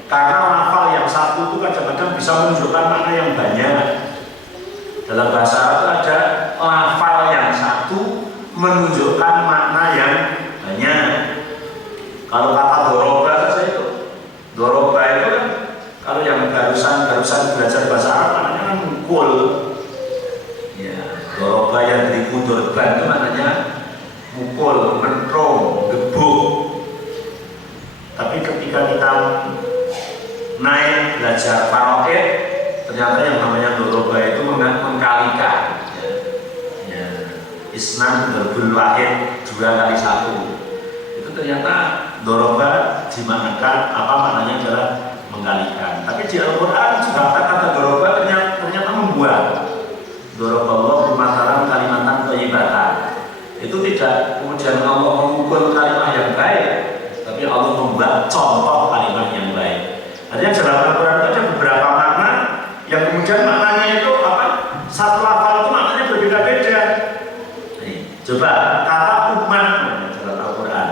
Karena lafal yang satu itu kadang-kadang bisa menunjukkan makna yang banyak. Dalam bahasa Arab ada lafal yang satu menunjukkan makna yang banyak. Kalau kata doroba saja itu, doroba itu kan kalau yang barusan belajar bahasa Arab maknanya kan mukul. Ya, doroba yang dari dorban itu maknanya mukul, mentrong, gebuk. Tapi ketika kita naik belajar faraid, ternyata yang namanya doroba itu mengkalikan. Ya, isnan berbul wahid 2 kali 1. Itu ternyata doroba dimaknakan apa maknanya adalah mengkalikan. Tapi di Al-Quran juga kata doroba ternyata membuat. Doroba Allah bermataran kalimatan thayyibatan. Itu tidak kemudian Allah memukul kalimat yang baik, tapi Allah membuat contoh kalimat yang baik. Artinya dalam Al-Quran itu ada beberapa makna yang kemudian maknanya itu apa? Satu lafal itu maknanya berbeda-beda. Coba kata umat dalam Al-Quran,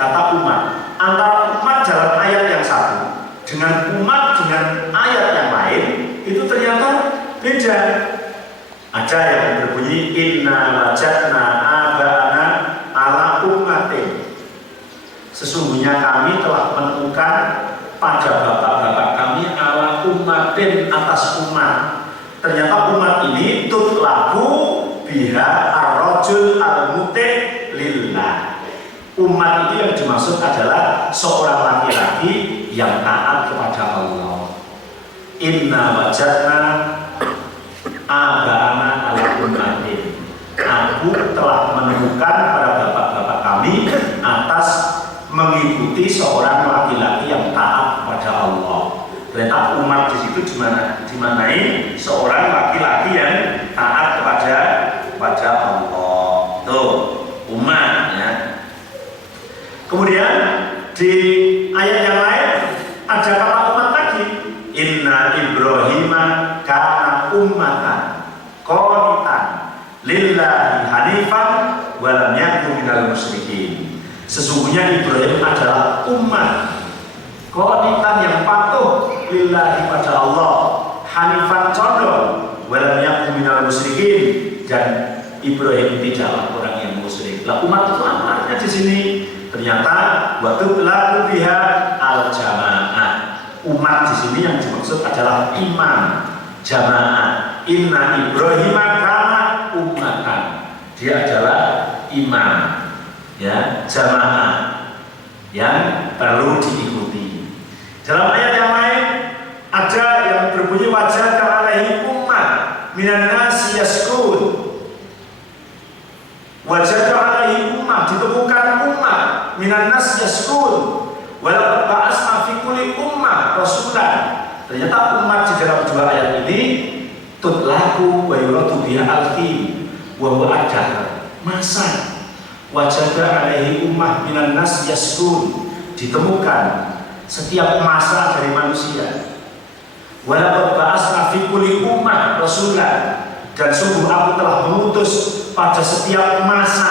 kata umat antara umat dalam ayat yang satu dengan umat dengan ayat yang lain itu ternyata beda. Ada yang berbunyi inna wajadna abana ala ummatin. Sesungguhnya kami telah menemukan pada bapak-bapak kami ala ummatin atas umat. Ternyata umat ini tutlaku biha ar-rajul al-muti' lillah. Umat itu yang dimaksud adalah seorang laki-laki yang taat kepada Allah. Inna wajadna abana ala ummatin. Aku telah menemukan pada bapak-bapak kami atas mengikuti seorang laki-laki yang taat kepada Allah. Ternyata umat di situ dimanai seorang laki-laki yang taat kepada Allah. Tuh, umat ya. Kemudian di ayat yang lain ada kata umat lagi. Inna Ibrahima kana ummatan qanitan lillahi hanifan wa lam yakun minal musyrikin. Sesungguhnya Ibrahim adalah umat qanitan yang patuh lillahi pada Allah, hanifan condong wa lam yakun minal musyrikin, dan Ibrahim tidaklah orang yang musyrik. Lah umat itu apa artinya di sini? Ternyata waktu lalu biha al jamaah. Umat di sini yang dimaksud adalah imam jamaah. Inna Ibrahim kana ummatan. Dia adalah imam, ya, jamaah yang perlu diikuti. Dalam ayat yang lain ada yang berbunyi wajah alaihi ummah minan nasi yaskun. Wajah alaihi ummah, ditemukan ummah minan nasi yaskun. Walau ba'asna fi kulli ummah rasulan. Ternyata umat di dalam 2 ayat ini tutlaku wa yuradu biha al-qim wa huwa adhar, masa. Wajada alaihi ummah minan nas yaskun, ditemukan setiap masa dari manusia. Walau ba'asna fi kulli ummah rasulan, dan sungguh aku telah mengutus pada setiap masa.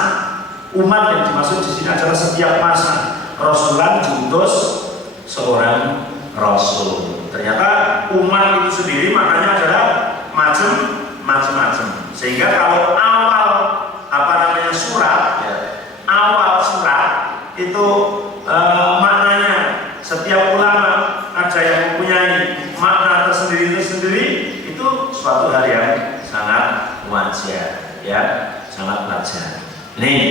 Umat yang dimaksud di sini adalah setiap masa. Rasulan diutus seorang rasul. Ternyata umat itu sendiri maknanya adalah macam-macam. Sehingga kalau awal surat, ya, awal surat itu maknanya setiap ulama ada yang mempunyai makna suatu hal yang sangat wajar, ya, sangat wajar. Nih,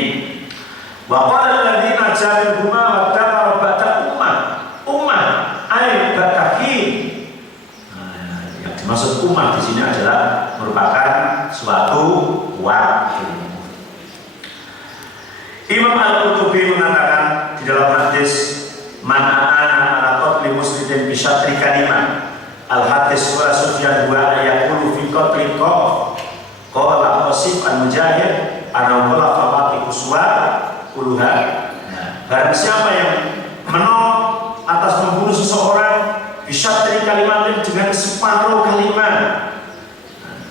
waqala alladziina ja'alhuma wa dzakara ba'da ummah ay batahi. Yang dimaksud ummah di sini adalah merupakan suatu waktu. Imam Al-Qurtubi mengatakan di dalam hadis man ana ala qatli muslimin bi syatri kalimah al-hadis wa Sufyan wa ayaqulu fi qatli qala Qasif al-Mujahid ana qala faqati uswa uluha. Barang siapa yang menolak atas membunuh seseorang bi syatri kalimat dengan separuh kalimat.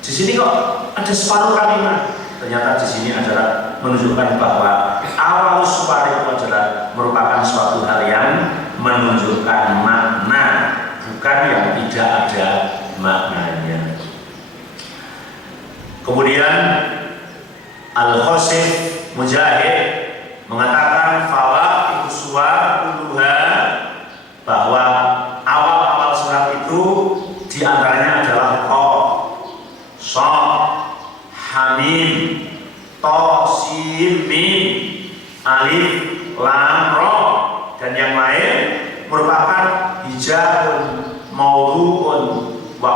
Di sini kok ada separuh kalimat? Ternyata di sini adalah menunjukkan bahwa awal suara itu adalah merupakan suatu hal yang menunjukkan makna, bukan yang tidak ada maknanya. Kemudian Al-Qasif Mujahid mengatakan fawaid suwar uluha, bahwa awal-awal surat itu diantaranya adalah Hamim, Sin, Mim, Alif, Lam, Ra, dan yang lain merupakan hijabun, maudhu'un, wa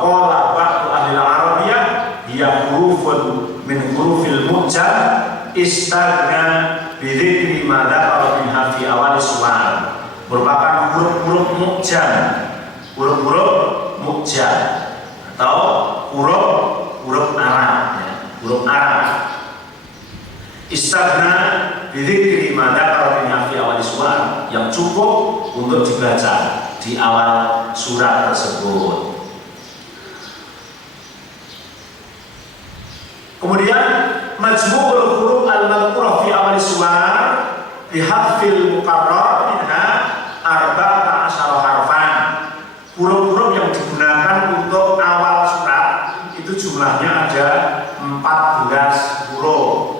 qala ba'du ahli al-Arabiyyah hiya hurufun min hurufil mu'jam istaghna bi dzikri ma dzakara min fi awal suwar. Merupakan huruf-huruf mu'jam atau huruf Arab, ya, huruf Arab. Istaghna bidzikri ma dzakara min fi awal suwar, yang cukup untuk dibaca di awal surat tersebut. Kemudian majmu'ul huruf al-madhkurah fi awal suwar bihadfil muqarrar minha arba'ata asyara harfan. Huruf-huruf yang digunakan untuk awal surat itu jumlahnya ada 14 huruf.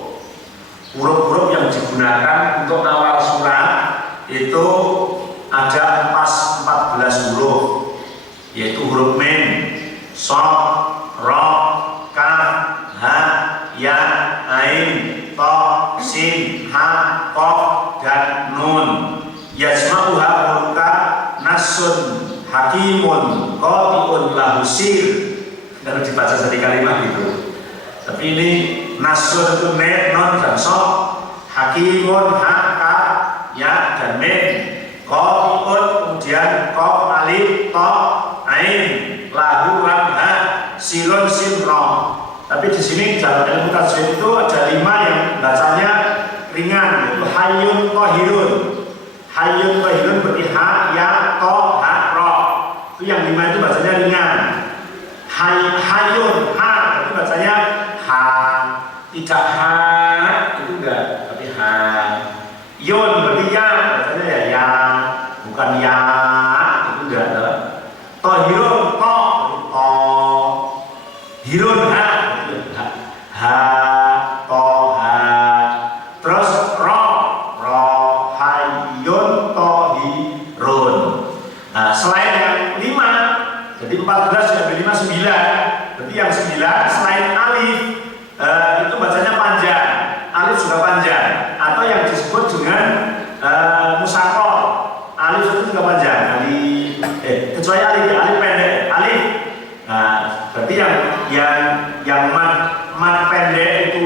Huruf-huruf yang digunakan untuk awal surat itu ada 14 huruf, yaitu huruf Mim, Shad, Ra, Kaf, Ha, Ya, Ain, Ta, Sin, Ha, Qaf, dan Nun. Yajma'uha hurufka nasun hakimun qati'un lahu sir. Kalau dibaca satu kalimat gitu. Tapi ini nasun itu nun dan shad, hakimun ha, ka, ya dan mim, qati'un kemudian qaf, alif, ta, ain, lahu, lam, ha, silun, sin, ra. Tapi di sini dalam ilmu tajwid itu ada 5 yang bacanya ringan, yaitu hayyun qahirun. Hayyun qahirun berarti ha, ya, ta, ha, ra. Itu yang 5 itu bacanya ringan. Hayyun ha berarti bacanya ha, tidak ha itu enggak, tapi ha. Yun berarti ya, bacanya ya, bukan ya, itu enggak. Tahirun ta, ta. Hirun ha, ha, ta, ha. Terus ra, hayyun tahirun. Nah, selain yang 5, jadi 14 dan 5 9. Berarti yang 9 selain alif itu bacanya panjang. Alif juga panjang, atau yang disebut dengan musaqqal. Alif itu juga panjang. Alif kecuali alif, ya, alif pendek, alif. Nah, berarti yang mat pendek itu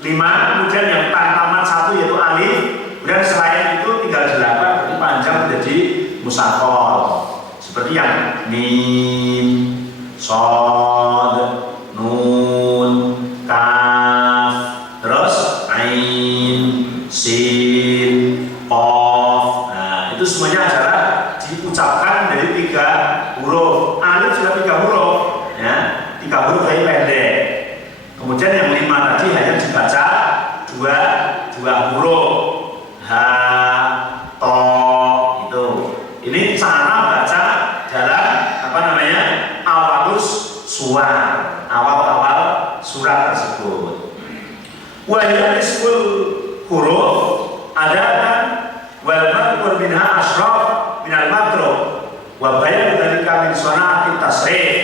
5, kemudian yang tanpa mat 1 yaitu alif, kemudian selain itu tinggal 8, berarti panjang menjadi musaqqal. Seperti yang mim, shad, nun, kaf, terus ain, sin, qaf. Nah, itu semuanya adalah diucapkan dari 3 huruf. Alif sudah 3 huruf, ya, 3 huruf dari pendek. Kemudian yang 5 tadi hanya dibaca 2 huruf. Ha, to, itu. Ini cara baca dalam awalus suar, awal-awal surat tersebut. Wa yanisful huruf adalah wal madhkur minha ashraf minal madrub wa bayan dzalika min sana'ati tasrif.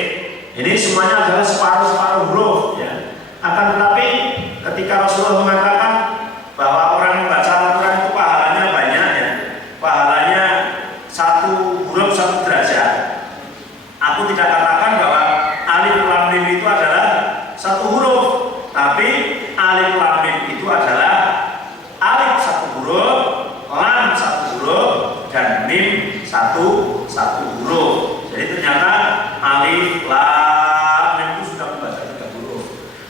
Ini semuanya adalah separuh-separuh huruf ya. Akan tetapi ketika Rasulullah mengatakan bahwa orang yang membaca Al-Quran itu pahalanya banyak ya, pahalanya 1 huruf 1 derajat. Aku tidak katakan bahwa alif lam mim itu adalah 1 huruf, tapi alif lam mim itu adalah alif 1 huruf, lam 1 huruf, dan mim 1 huruf. Jadi ternyata alif lam mim itu sudah membaca 3 huruf.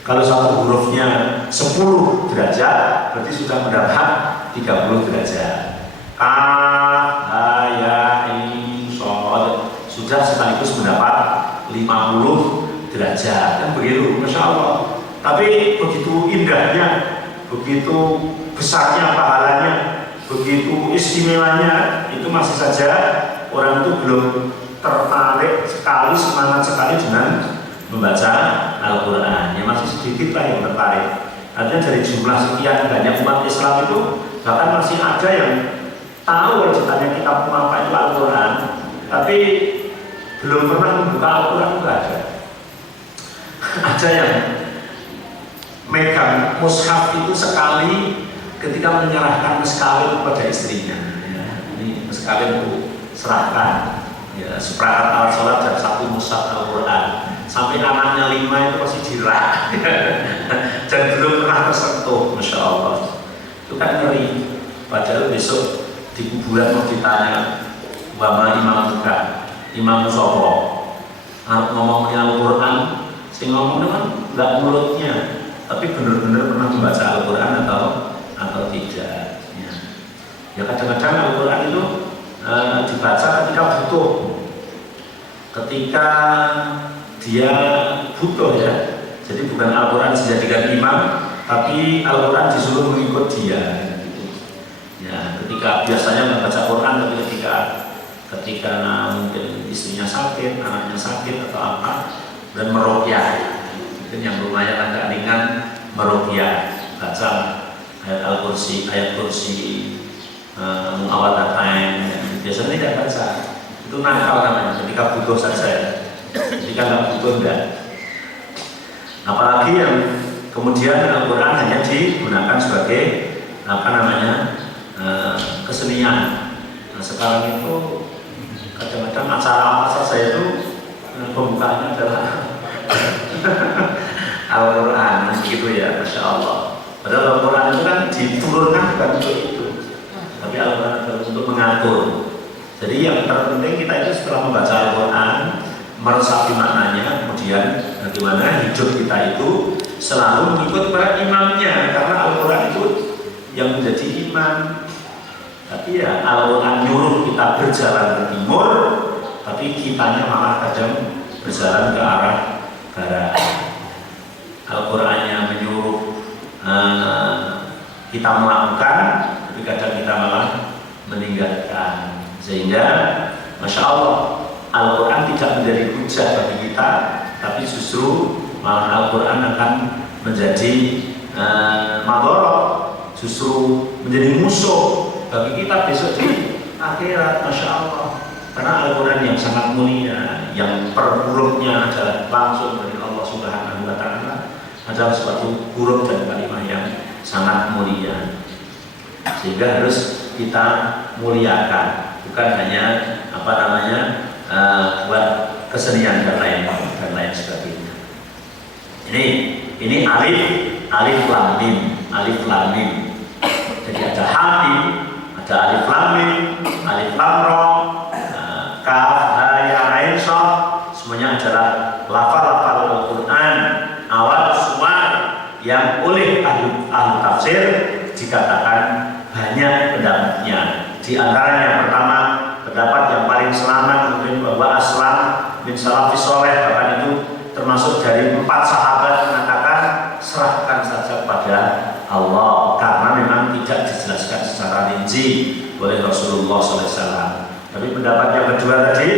Kalau 1 hurufnya 10 derajat, berarti sudah mendapat 30 derajat. Kaf, ha, ya, ain, shad sudah sekaligus mendapat 50 derajat. Kan begitu, Masya Allah. Tapi begitu indahnya, begitu besarnya pahalanya, begitu istimewanya, itu masih saja orang itu belum tertarik sekali, semangat sekali dengan membaca Al-Quran. Ya masih sedikit lah yang tertarik. Artinya dari jumlah sekian banyak umat Islam itu bahkan masih ada yang tahu ditanya kitab apa itu Al-Quran, tapi belum pernah membuka Al-Quran. Juga ada. Ada yang megang mushaf itu sekali ketika menyerahkan meskawin kepada istrinya. Ya, ini meskawin itu serahkan. Ya, seperangkat alat sholat dan 1 mushaf Al-Quran. Sampai anaknya 5 itu pasti jirah dan belum pernah tersentuh. Masya Allah, itu kan ngeri. Padahal besok di kuburan mau ditanya wama imam buka imam sopo ngomongnya Al-Quran, sing ngomongnya kan nggak mulutnya, tapi benar-benar pernah membaca Al-Quran atau tidak. Ya kadang-kadang Al-Quran itu dibaca ketika butuh, ketika dia butuh ya. Jadi bukan Al-Quran dijadikan imam, tapi Al-Quran disuruh mengikut dia gitu. Ya, ketika biasanya membaca Quran, tapi ketika mungkin istrinya sakit, anaknya sakit atau apa, dan meruqyah. Mungkin yang lumayan agak ringan meruqyah, baca ayat Al-Kursi, Mu'awwidhatain. Biasanya tidak baca. Itu nakal namanya, ketika butuh saja. Ketika nggak butuh enggak. Apalagi yang kemudian Al-Quran hanya digunakan sebagai kesenian. Nah, sekarang itu kadang-kadang acara apa saja itu pembukaannya adalah Al-Quran gitu ya, Masya Allah. Padahal Al-Quran itu kan diturunkan bukan untuk itu, tapi Al-Quran untuk mengatur. Jadi yang terpenting kita itu setelah membaca Al-Quran, meresapi maknanya, kemudian bagaimana hidup kita itu selalu mengikut para imamnya, karena Al-Quran itu yang menjadi imam. Tapi ya Al-Quran nyuruh kita berjalan ke timur, tapi kitanya malah kadang berjalan ke arah barat. Al-Qurannya menyuruh kita melakukan, tapi kadang kita malah meninggalkan. Sehingga Masya Allah, Al-Quran tidak menjadi hujah bagi kita, tapi justru malah Al-Quran akan menjadi madorot, justru menjadi musuh bagi kita besok di akhirat. Masya Allah, karena Al-Quran yang sangat mulia, yang per hurufnya adalah langsung dari Allah Subhanahu wa Ta'ala, adalah suatu huruf dan kalimat yang sangat mulia, sehingga harus kita muliakan, bukan hanya buat kesenian dan lain sebagainya. Ini alif lam mim. Jadi ada hamim, ada alif lam mim, alif lam ra, kaf, ha, ya, ain, shad, semuanya adalah lafal-lafal Al-Quran awal suar yang oleh ahli tafsir dikatakan banyak pendapatnya. Di antaranya yang pertama, pendapat yang paling selamat mungkin bahwa aslam min salafis soleh, bahkan itu termasuk dari 4 sahabat mengatakan serahkan saja kepada Allah, karena memang tidak dijelaskan secara rinci oleh Rasulullah SAW. Tapi pendapat yang kedua tadi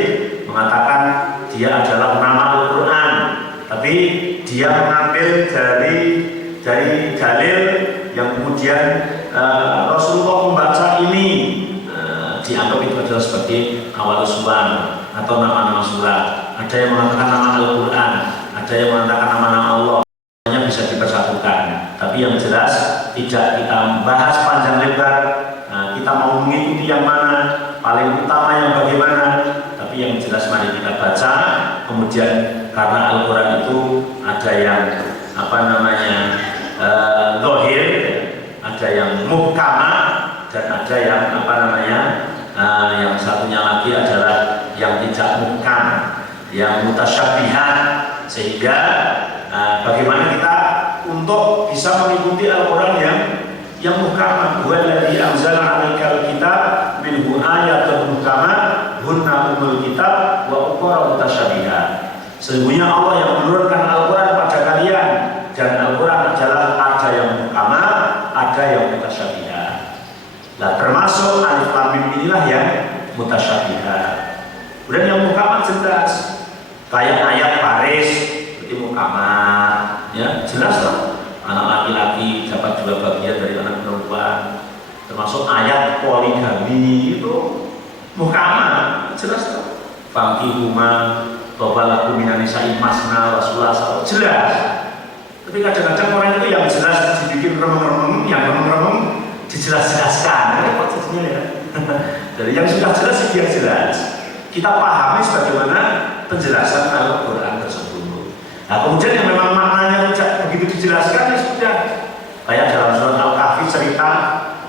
mengatakan dia adalah nama Al-Quran, tapi dia mengambil dari dalil yang kemudian Rasulullah membaca ini, dianggap itu adalah sebagai awal surat atau nama-nama surat ada yang mengatakan nama Al-Quran, ada yang mengatakan nama-nama Allah, semuanya bisa dipersatukan. Tapi yang jelas tidak kita bahas panjang lebar. Nah, kita mau mengikuti yang mana, paling utama yang bagaimana. Tapi yang jelas mari kita baca. Kemudian karena Al-Quran itu ada yang zahir, ada yang muhkama, dan ada yang yang satunya lagi adalah yang tidak muhkam, yang mutasyabihat. Sehingga bagaimana kita untuk bisa mengikuti Al-Quran yang muhkam. Huwa alladzi anzala 'alaikal kitab minhu ayatun muhkamat hunna ummul kitab wa ukhra mutasyabihat. Sesungguhnya Allah yang menurunkan Al-Quran pada kalian, dan Al-Quran adalah ada yang muhkamat, ada yang mutasyabihat. Nah, termasuk alif lam mim inilah yang mutasyabihat. Kemudian yang muhkamat jelas, kayak ayat baris seperti muhkamat, ya jelas lah. Anak laki-laki dapat 2 bagian dari anak perempuan. Termasuk ayat poligami itu muhkamat, jelas lah. Fangkihuma babalaku minanisa'i masna wa sulasa, jelas. Tapi kadang-kadang orang itu yang jelas dibikin remeng-remeng, yang remeng-remeng dijelas-jelaskan. Ini kok jadinya ya. Dari yang sudah jelas dia jelas. Kita pahami sebagaimana penjelasan Al-Quran tersebut. Nah, kemudian yang memang maknanya tidak begitu dijelaskan, ya sudah. Kayak dalam surat Al-Kahfi cerita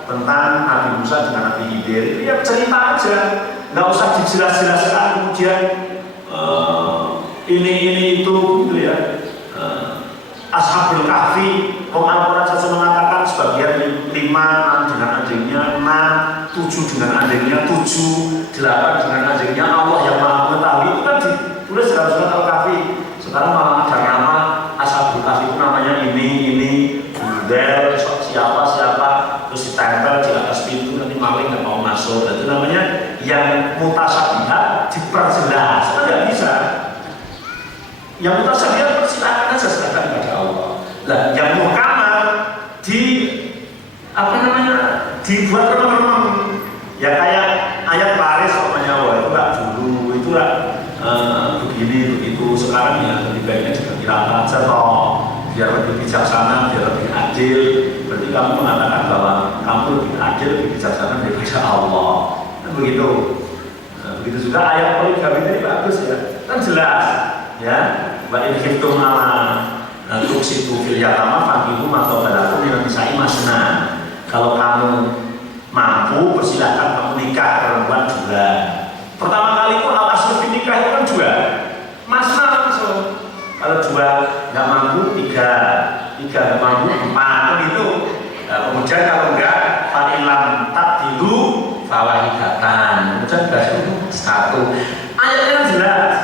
tentang Nabi Musa dengan Nabi Khidir, itu ya cerita aja, nggak usah dijelas-jelaskan. Kemudian ini itu gitu ya. Ashabul Kahfi, Al-Quran saja mengatakan sebagian 5 dengan adiknya, 6, 7 dengan adiknya, 7, 8 dengan adiknya. Allah yang Maha Mengetahui itu kan ditulis dalam surat Al-Kahfi. Sekarang malah ada nama Ashabul Kahfi itu namanya ini, Budel, siapa, terus ditempel di atas pintu, nanti maling nggak mau masuk. Itu namanya yang mutasyabihat diperjelas, kan nggak bisa. Yang mutasyabihat persilakan aja, serahkan kepada Allah. Nah, yang muhkamat dibuat remeng-remeng. Ya kayak ayat baris namanya, wah itu nggak dulu, itu nggak begini begitu. Sekarang ya lebih baiknya diganti rata aja toh, biar lebih bijaksana, biar lebih adil. Berarti kamu mengatakan bahwa kamu lebih adil, lebih bijaksana daripada Allah. Kan begitu. Nah, begitu juga ayat poligami ini bagus ya, kan jelas ya. Wa in khiftum ala tuksitu fil yatama fankihu ma qabalakum min nisa'i masna. Kalau kamu mampu, persilakan kamu nikah perempuan 2. Pertama kali pun al-aslu nikah itu kan 2. Masna langsung. Kalau 2 nggak mampu 3 nggak mampu 4 gitu. Nah, kemudian kalau enggak fa'ilam takdilu fawahidatan. Kemudian itu 1. Ayatnya kan jelas.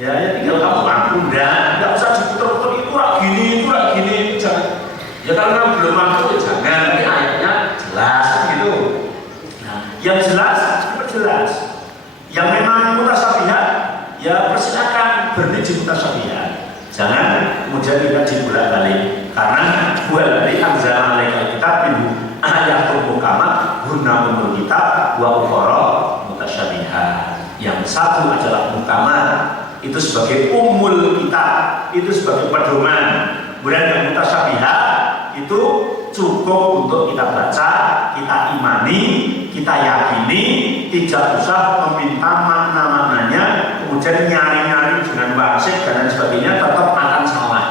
Ya tinggal kamu mampu, nggak usah diputer-puter itu rak gini, jangan. Ya kalau kamu belum mampu ya jangan. Tapi ayatnya jelas gitu. Nah, yang jelas diperjelas. Yang memang mutasyabihat ya persilakan berhenti mutasyabihat. Jangan kemudian kita dibolak-balik. Karena dari anzalna 'alaikal kitab minhu ayatun muhkamat hunna ummul kitab wa ukhra mutasyabihat. Yang satu adalah muhkamat, itu sebagai ummul kitab, itu sebagai pedoman. Kemudian yang mutasyabihat itu cukup untuk kita baca, kita imani, kita yakini, tidak usah meminta makna-maknanya, kemudian nyari-nyari dengan wasit dan lain sebagainya, tetap akan salah.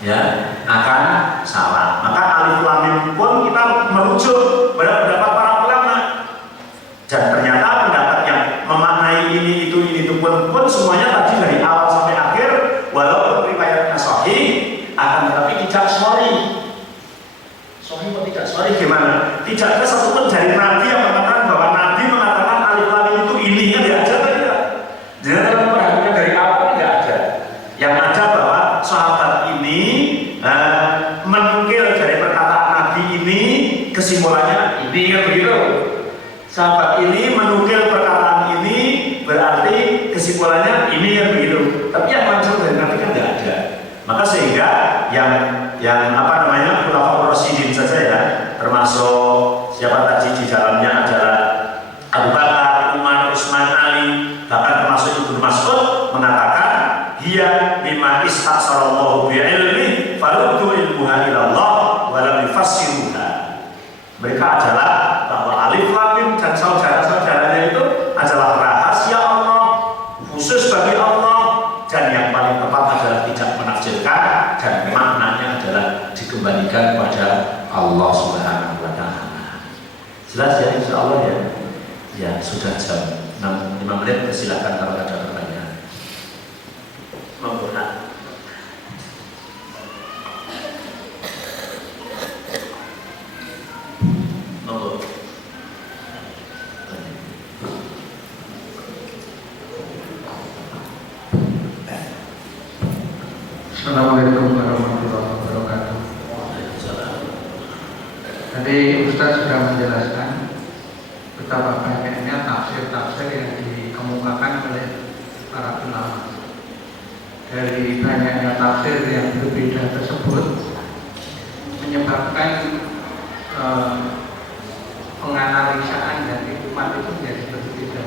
Ya, akan salah. Maka alif lam mim pun kita merujuk pada pendapat para ulama. Dan ternyata pendapat yang memaknai ini itu pun semuanya tadi dari awal sampai akhir, walaupun riwayatnya sahih, akan tetapi tidak sahih. Sahih atau tidak sahih gimana? Tidak ada satupun dari Nabi yang mengatakan bahwa Nabi mengatakan alif lam mim itu ini, kan tidak ada tidak. Jadi kalau perhatikan dari awal tidak ada. Yang ada bahwa sahabat ini menukil dari perkataan Nabi ini, kesimpulannya ini, kan begitu. Sahabat ini menukil perkataan ini, berarti kesimpulannya ini, kan begitu. Tapi yang langsung dari Nabi kan tidak ada. Maka sehingga yang khulafaur rasyidin saja ya, termasuk siapa tadi di dalamnya adalah Abu Bakar, Umar, Utsman, Ali, bahkan termasuk Ibnu Mas'ud mengatakan hiya mimma istaghfarallahu bi'ilmi faruddu ilmuha ilallah wa lam yufassiruha. Mereka adalah bahwa alif lam mim dan saudara-saudaranya itu adalah rahasia Allah, khusus bagi Allah, dan yang paling tepat adalah tidak menafsirkan, dan maknanya adalah dikembalikan kepada Allah Subhanahu wa taala. Jelas ya insyaallah ya. Ya, sudah jam 5 menit, silakan kalau ada pertanyaan. Monggo. Monggo. Assalamualaikum warahmatullahi wabarakatuh. Tadi Ustaz sudah menjelaskan betapa banyaknya tafsir-tafsir yang dikemukakan oleh para ulama. Dari banyaknya tafsir yang berbeda tersebut menyebabkan penganalisaan dari umat itu menjadi berbeda.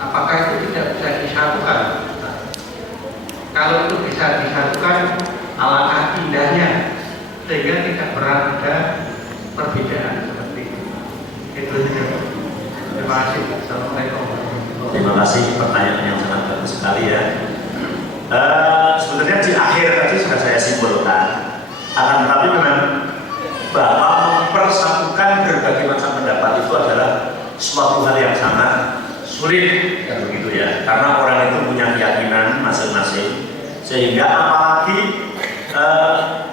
Apakah itu tidak bisa disatukan? Kalau itu bisa disatukan, alangkah indahnya, sehingga tidak pernah ada perbedaan seperti itu. Itu saja. Terima kasih. Assalamualaikum. Terima kasih, pertanyaan yang sangat bagus sekali ya. Sebenarnya di akhir tadi sudah saya simpulkan, akan tetapi memang bahwa mempersatukan berbagai macam pendapat itu adalah suatu hal yang sangat sulit, kan begitu ya, karena orang itu punya keyakinan masing-masing, sehingga apalagi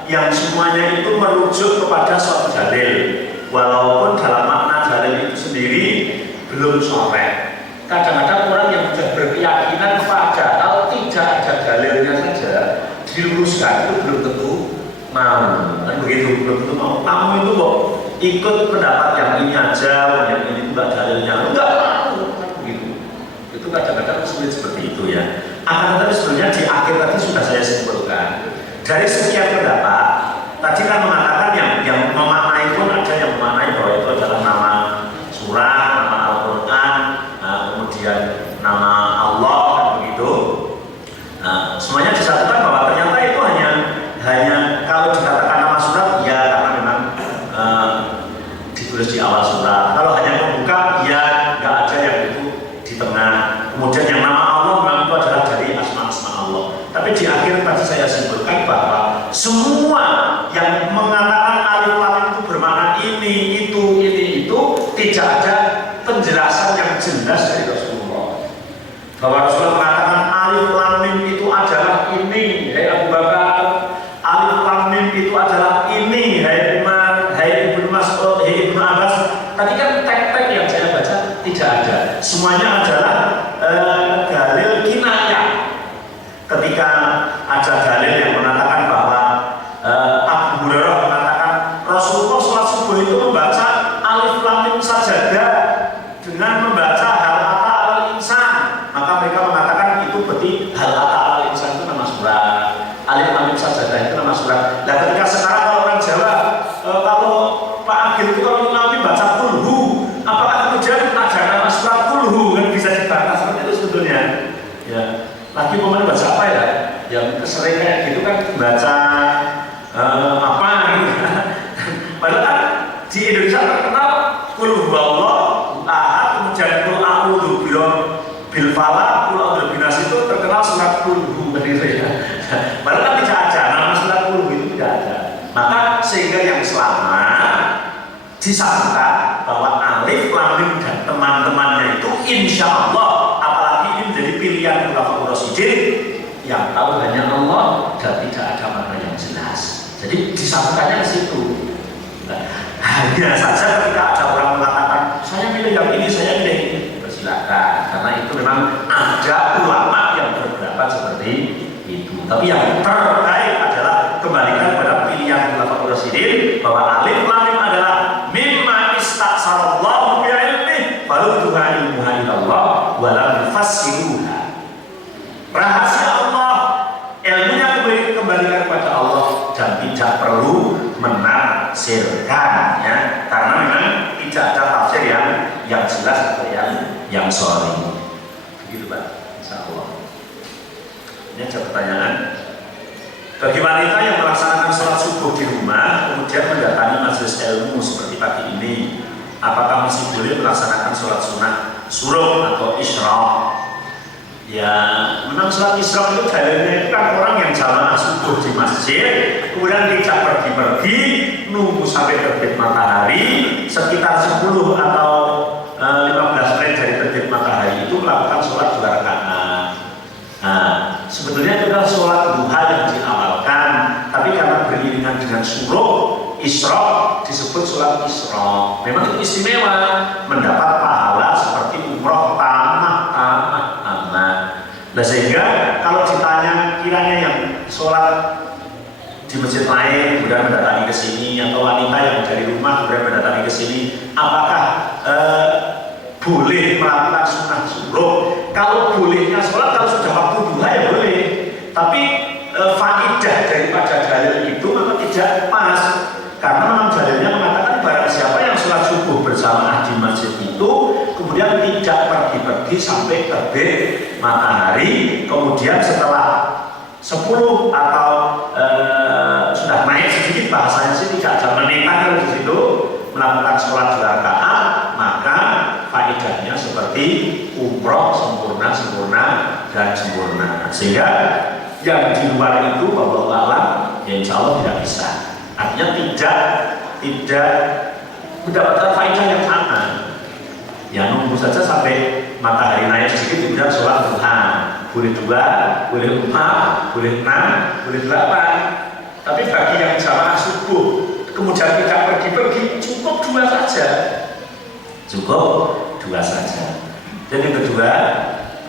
yang semuanya itu merujuk kepada suatu dalil, walaupun dalam makna dalil itu sendiri belum sore. Kadang-kadang orang yang sudah berkeyakinan padahal tidak ada dalilnya saja diluruskan itu belum tentu mau, kan begitu, belum tentu mau. Kamu itu kok ikut pendapat yang ini aja, yang ini enggak dalilnya, enggak mau. Itu kadang-kadang sulit seperti itu ya. Akan tetapi sebenarnya di akhir tadi sudah saya simpulkan, dari sekian pendapat tadi kan mengatakan yang memaknai pun ada yang memaknai bahwa itu adalah nama surah, nama Al-Quran, kemudian nama Allah, kan begitu. Semuanya disatukan bahwa ternyata itu hanya kalau dikatakan nama surat ya karena memang ditulis di awal surat. Kalau hanya membuka ya nggak ada yang itu di tengah. Kemudian yang nama Allah memang itu adalah dari asma-asma Allah. Tapi di akhir tadi saya simpulkan bahwa semua yang mengatakan alif lam itu bermakna ini, itu, tidak ada penjelasan yang jelas dari Rasulullah. Bahwa Rasulullah mengatakan alif lam mim itu adalah ini, hai Abu Bakar. Alif lam mim itu adalah ini, hai Umar, hai Ibnu Mas'ud, hai Ibnu Abbas. Tadi kan teks-teks yang saya baca tidak ada. Semuanya adalah dalil kinayah. Ketika ada dalil yang mengatakan bahwa Abu Hurairah mengatakan Rasulullah sholat subuh itu membaca alif lam mim sajadah dengan membaca hal ata al insan, maka mereka mengatakan itu berarti hal ata al insan itu nama surat, alif lam mim sajadah itu nama surat. Nah ketika sekarang kalau orang Jawa, kalau Pak Agil itu kalau nanti baca kulhu, apakah kemudian ada nama surat kulhu kan bisa dibahas seperti itu sebetulnya ya. Lagi momen baca apa ya yang sering kayak gitu kan baca apa gitu. Padahal kan di Indonesia terkenal kul huwallahu ahad, kemudian kul a'udzu bil falaq, kul a'udzu binas itu terkenal surat kulhu begitu ya. Padahal kan tidak ada nama surat kulhu itu tidak ada. Maka sehingga yang selamat disangka bahwa alif lam mim dan teman-temannya itu insya Allah, apalagi ini menjadi pilihan ulama rasyidin yang tahu hanya Allah dan tidak ada makna yang jelas. Jadi disangkanya ke situ. Nah, hanya saja ketika ada orang mengatakan saya pilih yang ini, saya pilih ini, persilakan, karena itu memang ada ulama yang berpendapat seperti itu. Tapi yang terbaik adalah kembalikan pada pilihan ulama rasyidin bahwa alif lam mim adalah mimma istaghfarallahu bi'ilmi farudduha ilmuha ilallah wa lam yufassiruha. Rahasia Allah, ilmunya kembalikan kepada Allah dan tidak perlu menafsirkan ya, karena memang tidak ada tafsir yang jelas atau yang sorry. Begitu Pak, insya Allah. Ini ada pertanyaan. Bagi wanita yang melaksanakan sholat subuh di rumah, kemudian mendatangi majelis ilmu seperti pagi ini, apakah masih boleh melaksanakan sholat sunnah suruh atau isyraq? Ya, memang sholat isyraq itu dalilnya itu kan orang yang jamaah subuh di masjid, kemudian tidak pergi-pergi, nunggu sampai terbit matahari, sekitar 10 atau 15 menit dari terbit matahari itu melakukan sholat 2 rakaat. Nah, sebetulnya itu adalah sholat duha yang diawalkan, tapi karena beriringan dengan suruh isyraq disebut sholat isyraq. Memang itu istimewa, mendapat pahala seperti umroh tamah. Nah, sehingga kalau ditanya kiranya yang sholat di masjid lain kemudian mendatangi ke sini, atau wanita yang dari rumah kemudian mendatangi ke sini, apakah boleh melakukan sunnah suruh? Kalau bolehnya sholat kalau sudah waktu duha ya boleh, tapi faidah daripada dalil itu maka tidak pas, karena memang dalilnya mengatakan barang siapa yang sholat subuh berjamaah di masjid itu kemudian tidak pergi-pergi sampai terbit matahari, kemudian setelah 10 atau sudah naik sedikit, bahasanya sih tidak ada menitah di situ, melakukan sholat 2 rakaat, maka faedahnya seperti umroh sempurna dan sempurna. Sehingga yang di luar itu wallahu a'lam ya insya Allah tidak bisa. Artinya tidak mendapatkan faedah yang sama. Ya nunggu saja sampai matahari naik sedikit kemudian sholat duha. Boleh 2, boleh 4, boleh 6, boleh 8. Tapi bagi yang jamaah subuh kemudian tidak pergi-pergi, cukup 2 saja. Cukup 2 saja. Dan yang kedua,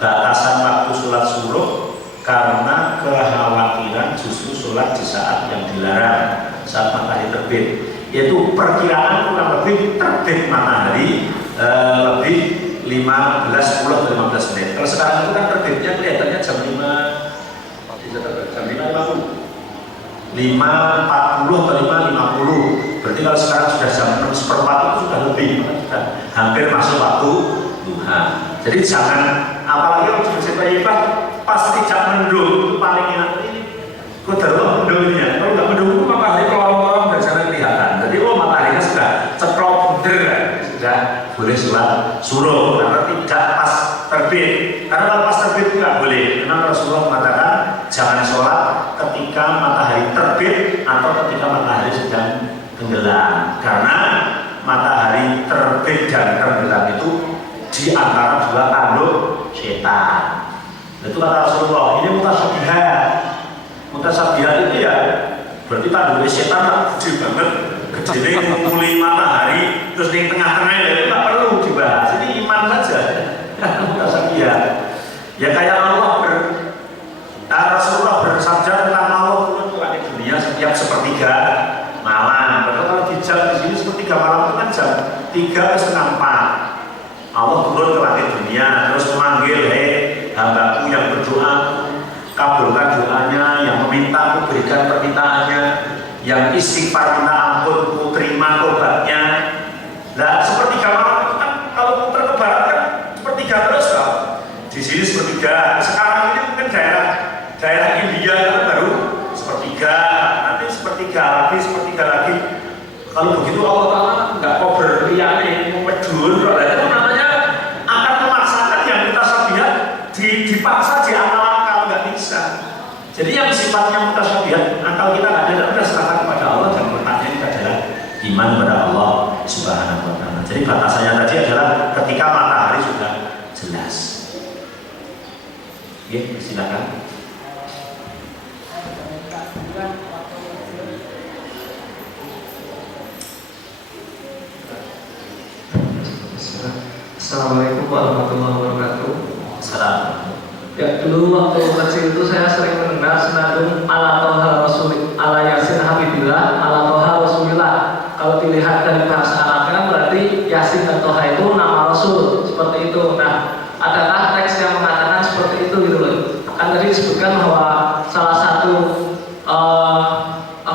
batasan waktu sholat suruh karena kekhawatiran justru sholat di saat yang dilarang, saat matahari terbit, yaitu perkiraan kurang lebih terbit matahari lebih 10 atau 15 menit. Kalau sekarang itu kan terbitnya kelihatannya jam 5 5.40 atau 5.50. Berarti kalau sekarang sudah jam 6:15 itu sudah lebih, sudah hampir masuk waktu duha. Jadi jangan, apalagi kalau di Masjid Thayyibah pas tidak mendung itu paling enak ini. Kodarullah mendungnya. Kalau nggak mendung itu matahari kolong-kolong dan sana kelihatan. Jadi mataharinya sudah ceplok bener, sudah boleh sholat suruh karena tidak pas terbit. Karena kalau pas terbit itu nggak boleh. Karena Rasulullah mengatakan jangan sholat ketika matahari terbit atau ketika matahari sedang tenggelam, karena matahari terbit dan tenggelam itu di antara 2 tanduk setan. Itu kata Rasulullah, ini mutasyabihat itu ya berarti tanduk setan tak gede banget, gede nguli matahari terus di tengah-tengah itu tak perlu dibahas, ini iman saja. Mutasyabihat ya kayak Rasulullah bersabda tentang Allah turun ke langit dunia setiap sepertiga malam. Padahal kalau di jam di sini sepertiga malam itu kan jam 3:30, 4. Allah turun ke langit dunia terus memanggil, hei hambaku yang berdoa, kabulkan doanya, yang meminta berikan permintaannya, yang istighfar minta ampun terima tobatnya. Nah sepertiga malam itu kan kalau putar ke barat kan sepertiga terus kan. Di sini sepertiga. Sekarang ini mungkin daerah India kan baru sepertiga, nanti sepertiga lagi. Kalau begitu Allah Ta'ala nggak mau berliane, mau medun, itu namanya akan memaksakan yang mutasyabihat dipaksa di akal nggak bisa. Jadi yang sifatnya mutasyabihat akal kita nggak ada, udah serahkan kepada Allah dan bertanya itu adalah iman kepada Allah Subhanahu Wa Ta'ala. Jadi batasannya tadi adalah ketika matahari sudah jelas. Oke, silakan. Assalamualaikum warahmatullahi wabarakatuh. Assalamualaikum. Ya dulu waktu kecil itu saya sering mendengar senandung ala toha rasul ala yasin habibillah ala toha rasulillah. Kalau dilihat dari bahasa Arabnya kan berarti yasin dan toha itu nama rasul seperti itu. Nah, adakah teks yang mengatakan seperti itu gitu loh? Kan tadi disebutkan bahwa salah satu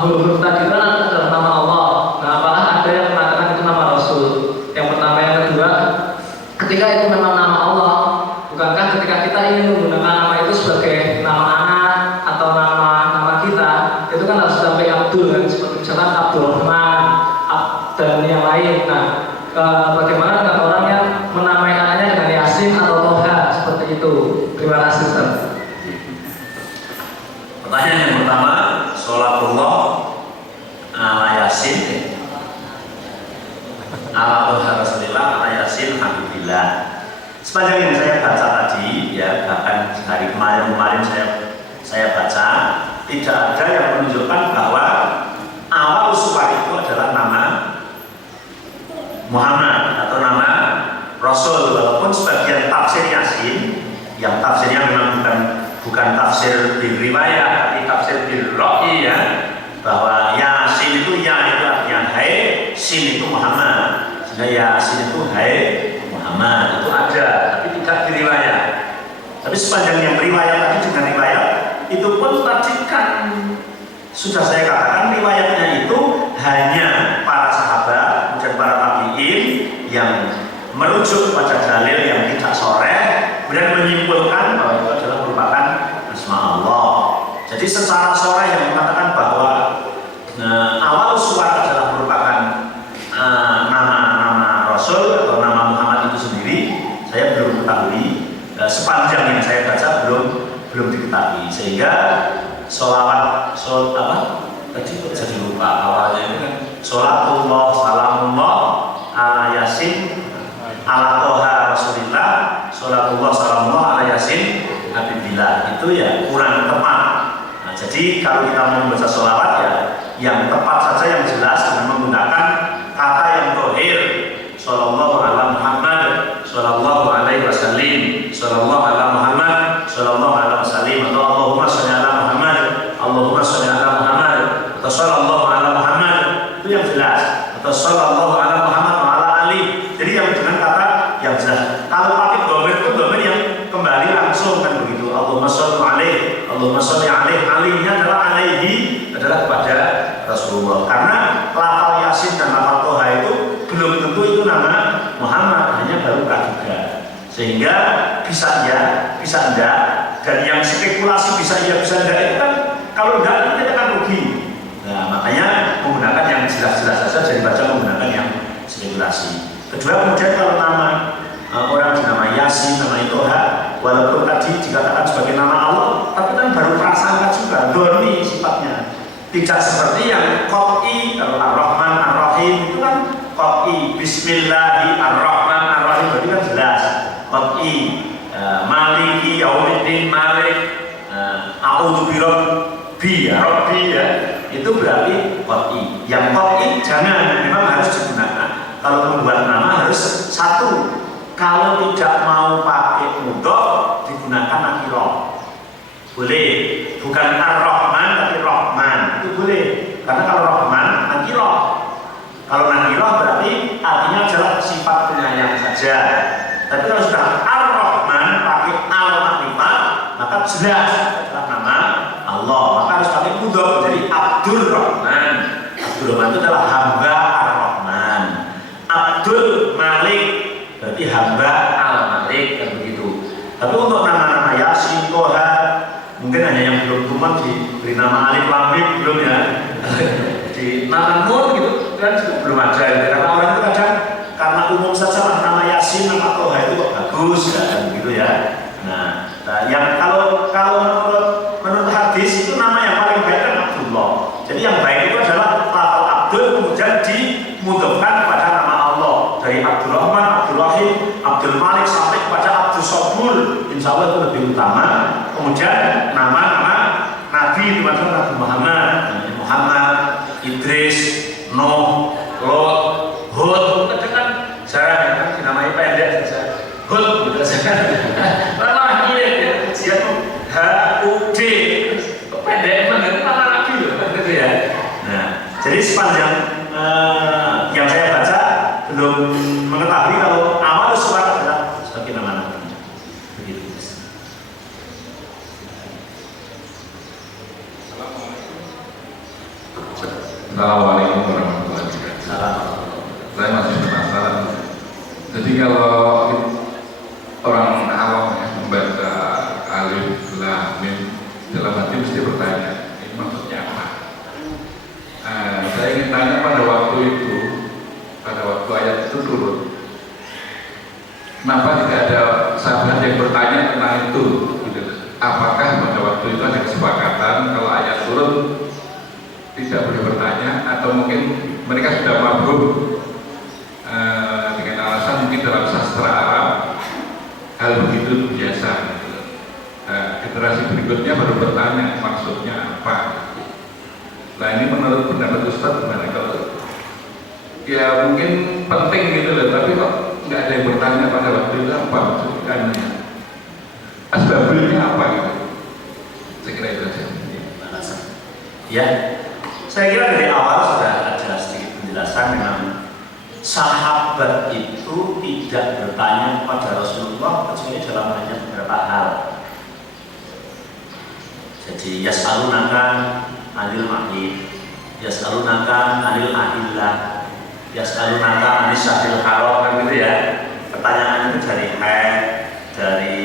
huruf tadi kan adalah nama Allah. Nah, apakah ada yang mengatakan itu nama rasul? Yang pertama, yang kedua, ketika itu memang nama Allah, bukankah ketika kita ingin menggunakan nama itu sebagai nama anak, Pertanyaan yang pertama, sholatullah ala yasin, ala Rasulillah ala yasin habibillah. Sepanjang yang saya baca tadi, ya bahkan hari kemarin saya baca, tidak ada yang menunjukkan bahwa awal surat itu adalah nama Muhammad atau nama Rasul. Walaupun sebagian tafsir Yasin, yang tafsirnya memang bukan tafsir bil riwayat, tapi tafsir bil ra'i, ya, bahwa Yasin itu ya itu artinya hai, sin itu Muhammad, sehingga Yasin itu hai Muhammad, itu ada, tapi tidak diriwayat. Tapi sepanjang yang riwayat tadi dengan riwayat itu pun tadi kan sudah saya katakan riwayatnya itu hanya para sahabat dan para tabi'in yang merujuk kepada dalil yang tidak shareh, kemudian menyimpulkan bahwa itu adalah merupakan asma Allah. Jadi secara shareh yang mengatakan bahwa awal surat adalah merupakan nama Rasul atau nama Muhammad itu sendiri, saya belum ketahui. Sepanjang yang saya baca belum diketahui, sehingga sholawat tadi kok jadi lupa awalnya itu kan sholatullah salamullah ala yasin ala toha rasulillah, sholatullah salamullah ala yasin habibillah, itu ya kurang tepat. Nah, jadi kalau kita mau membaca sholawat ya yang tepat saja, yang jelas dengan menggunakan kata yang dohir, shollallahu ala Muhammad, shollallahu alaihi wasallim, shollallahu ala Muhammad, shollallahu ala wasallim, atau Allahumma sholli ala Muhammad, Allahumma sholli ala Muhammad, atau shollallahu ala Muhammad, itu yang jelas, atau shollallahu ala Muhammad wa ala ali. Jadi yang dengan kata yang jelas. Kalau pakai domir itu domir yang kembali langsung kan begitu. Allahumma sholli alaihi, Allahumma sholli alaihi, alinya adalah alaihi, adalah kepada Rasulullah. Karena lafal Yasin dan lafal Toha itu belum tentu itu nama Muhammad, hanya baru praduga. Sehingga bisa ya, bisa enggak, dan yang spekulasi bisa ya, bisa enggak itu kan kalau enggak kita akan rugi. Nah, makanya menggunakan yang jelas-jelas saja, jadi baca menggunakan yang spekulasi. Kedua, kemudian kalau nama orang dinamai Yasin, namanya Toha, walaupun tadi dikatakan sebagai nama Allah, tapi kan baru prasangka juga, doni sifatnya. Tidak seperti yang qot'i, kalau Ar-Rahman, Ar-Rahim itu kan qot'i, Bismillahirrahmanirrahim, Ar-Rahim berarti kan jelas. Qot'i, Maliki, Yaumiddin, Malik, A'udzu birabbi, Rabbi, ya, itu berarti qot'i. Yang qot'i jangan, memang harus digunakan. Kalau membuat nama harus satu. Kalau tidak mau pakai mudhof, digunakan nakirah. Boleh, bukan Ar-Rahman tapi Rahman, itu boleh. Karena kalau Rahman nakirah. Kalau nakirah berarti artinya adalah sifat penyayang saja. Tapi kalau sudah Ar-Rahman pakai al-makrifat, maka jelas adalah nama Allah. Maka harus pakai mudhof, jadi Abdul Rahman. Abdul Rahman itu adalah hamba Ar-Rahman. Abdul Malik berarti hamba Al-Malik, kan begitu. Tapi untuk nama-nama Yasin, Toha, mungkin hanya yang belum kumat diberi nama Alif Lam Mim belum ya. Di nama Nur gitu kan belum ada. Karena orang itu kadang karena umum saja nama Yasin, nama Toha itu kok bagus kan begitu ya. Nah, yang kalau menurut hadis itu nama yang paling baik kan Abdullah. Jadi yang baik itu adalah lafal Abdul kemudian dimudhofkan kepada nama Allah, dari Abdul Rahman, Abdul Rahim, Abdul Malik sampai kepada Abdul Sabur, insya Allah itu lebih utama. Kemudian nama-nama Nabi itu adalah Nabi Muhammad, Idris, Nuh, Lot, Hud. Kadang kan jarang kan dinamai pendek saja. Hud gitu saja. Malah ini ya ujian HUD pendek banget malah Nabi loh gitu ya. Nah, jadi sepanjang yang saya baca belum mengetahui kalau awal surat adalah sebagai nama Nabi. Begitu. Assalamualaikum warahmatullahi wabarakatuh. Saya masih penasaran. Jadi kalau orang awam ya membaca Alif Lam Mim, dalam hati mesti bertanya, ini maksudnya apa? Saya ingin tanya pada waktu itu, pada waktu ayat itu turun, kenapa tidak ada sahabat yang bertanya tentang itu? Apakah pada waktu itu ada kesepakatan kalau tidak boleh bertanya, atau mungkin mereka sudah mabuk dengan alasan mungkin dalam sastra Arab hal begitu biasa. Generasi berikutnya baru bertanya maksudnya apa. Nah ini menurut pendapat Ustadz gimana? Kalau ya mungkin penting gitu loh, tapi kok nggak ada yang bertanya pada waktu itu apa maksudnya, asbabnya apa gitu. Saya kira itu saja. Ya, saya kira dari awal sudah ada sedikit penjelasan. Memang sahabat itu tidak bertanya kepada Rasulullah kecuali dalam hanya beberapa hal. Jadi yas'alunaka anil mahid, yas'alunaka anil ahillah, yas'alunaka anis syahril haram, kan gitu ya. Pertanyaan itu dari haid, dari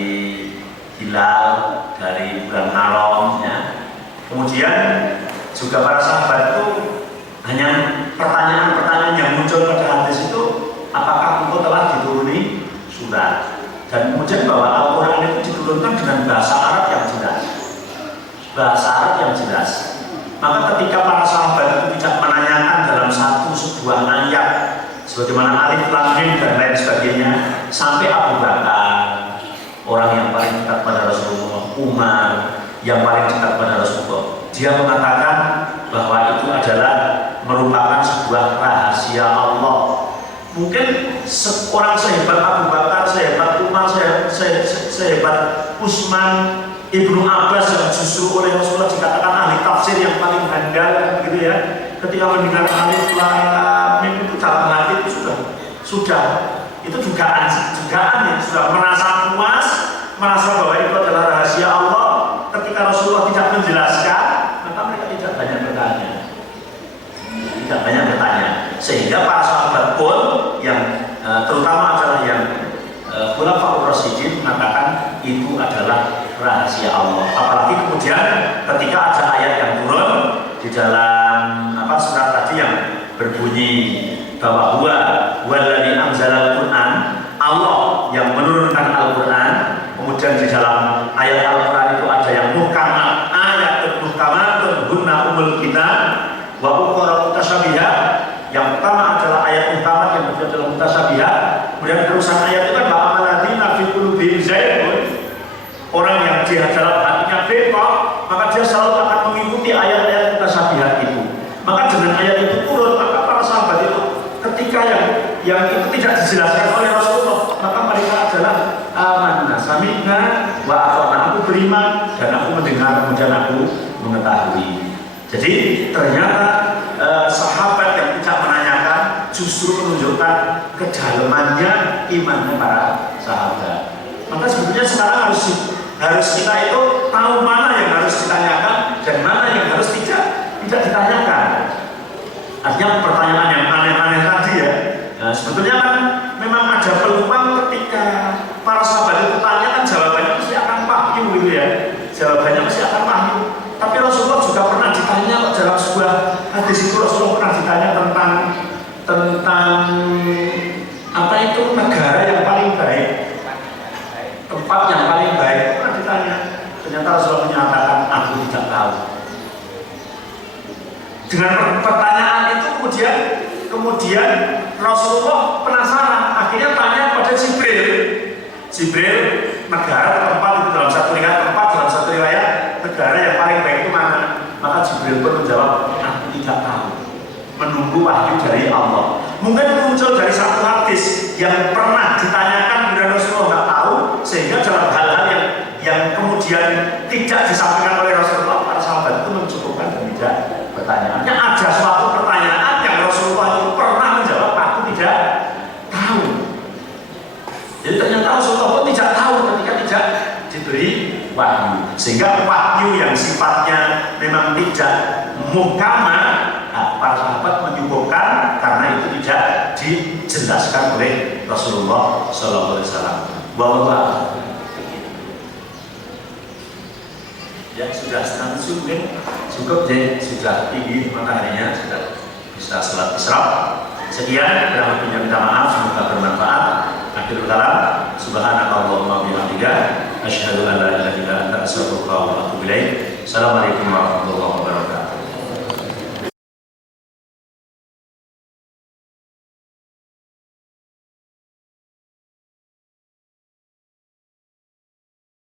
hilal, dari bulan haram ya. Kemudian juga para sahabat itu hanya pertanyaan-pertanyaan yang muncul pada hadis itu, apakah engkau telah dituruni surat, dan kemudian bahwa Al-Quran itu diturunkan dengan bahasa Arab yang jelas, bahasa Arab yang jelas. Maka ketika para sahabat itu tidak menanyakan dalam sebuah ayat sebagaimana alif lam mim dan lain sebagainya, sampai Abu Bakar, orang yang paling dekat pada Rasulullah, Umar yang paling dekat pada Rasulullah, dia mengatakan bahwa itu adalah merupakan sebuah rahasia Allah. Mungkin orang sehebat Abu Bakar, sehebat Umar, sehebat Utsman, Ibnu Abbas yang justru oleh Rasulullah dikatakan ahli tafsir yang paling handal gitu ya, ketika mendengar alif lam mim itu dalam hati itu sudah itu dugaan ya, sudah merasa puas, merasa bahwa itu adalah rahasia Allah. Ketika Rasulullah tidak menjelaskan, maka mereka tidak banyak bertanya, sehingga para sahabat pun yang terutama adalah yang Khulafaur Rasyidin mengatakan itu adalah rahasia Allah. Apalagi kemudian ketika ada ayat yang turun di dalam surat tadi yang berbunyi bahwa huwallazi anzalal Qur'an, Allah yang menurunkan Al-Qur'an. Kemudian di dalam ayat Al-Qur'an itu ada yang muhkamat, ayat muhkamatun hunna umul kitab wa ukhra mutasyabihat. Yang pertama adalah ayat muhkamat, yang kedua adalah mutasyabihat. Kemudian terusan ayat itu kan bahwa alladzina fi qulubihim zaygun, orang yang dia dalam hatinya bengkok, maka dia selalu akan mengikuti ayat-ayat mutasyabihat itu. Maka dengan ayat itu turun, maka para sahabat itu ketika yang itu tidak dijelaskan oleh Rasulullah, maka mereka adalah amanna sami'na wa ata'na, aku beriman dan aku mendengar, kemudian aku mengetahui. Jadi ternyata sahabat yang tidak menanyakan justru menunjukkan kedalamannya imannya para sahabat. Maka sebetulnya sekarang harus kita itu tahu mana yang harus ditanyakan dan mana yang harus tidak ditanyakan. Artinya pertanyaan yang aneh-aneh tadi ya, sebetulnya kan memang ada peluang ketika para sahabat itu tanya, kan jawabannya mesti akan wahyu gitu ya, jawabannya mesti akan wahyu. Tapi Rasulullah juga pernah ditanya dalam sebuah hadis itu, Rasulullah pernah ditanya tentang apa itu negara yang paling baik, tempat yang paling baik, pernah ditanya. Ternyata Rasulullah menyatakan aku tidak tahu. Dengan pertanyaan itu kemudian Rasulullah penasaran, akhirnya tanya pada Jibril, negara tempat itu dalam satu riwayat negara yang paling baik itu mana? Maka Jibril pun menjawab, aku tidak tahu, menunggu wahyu dari Allah. Mungkin muncul dari satu hadis yang pernah ditanyakan kepada Rasulullah nggak tahu, sehingga dalam hal-hal yang kemudian tidak disampaikan oleh Rasulullah, para sahabat itu mencukupkan dan tidak bertanya. Ada suatu pertanyaan yang Rasulullah itu pernah menjawab, aku tidak tahu. Jadi ternyata Rasulullah pun tidak tahu ketika tidak diberi wahyu, sehingga wahyu yang sifatnya memang tidak muhkamah, para sahabat menyuguhkan karena itu tidak dijelaskan oleh Rasulullah SAW. Bahwa ya sudah setengah mungkin cukup deh, sudah tinggi mataharinya, sudah bisa sholat isra. Sekian, kurang lebihnya minta maaf, semoga bermanfaat. Akhirul kalam, subhanakallahumma wa bihamdika, asyhadu an la ilaha illa anta, astaghfiruka wa atubu ilaik. Assalamualaikum warahmatullahi wabarakatuh.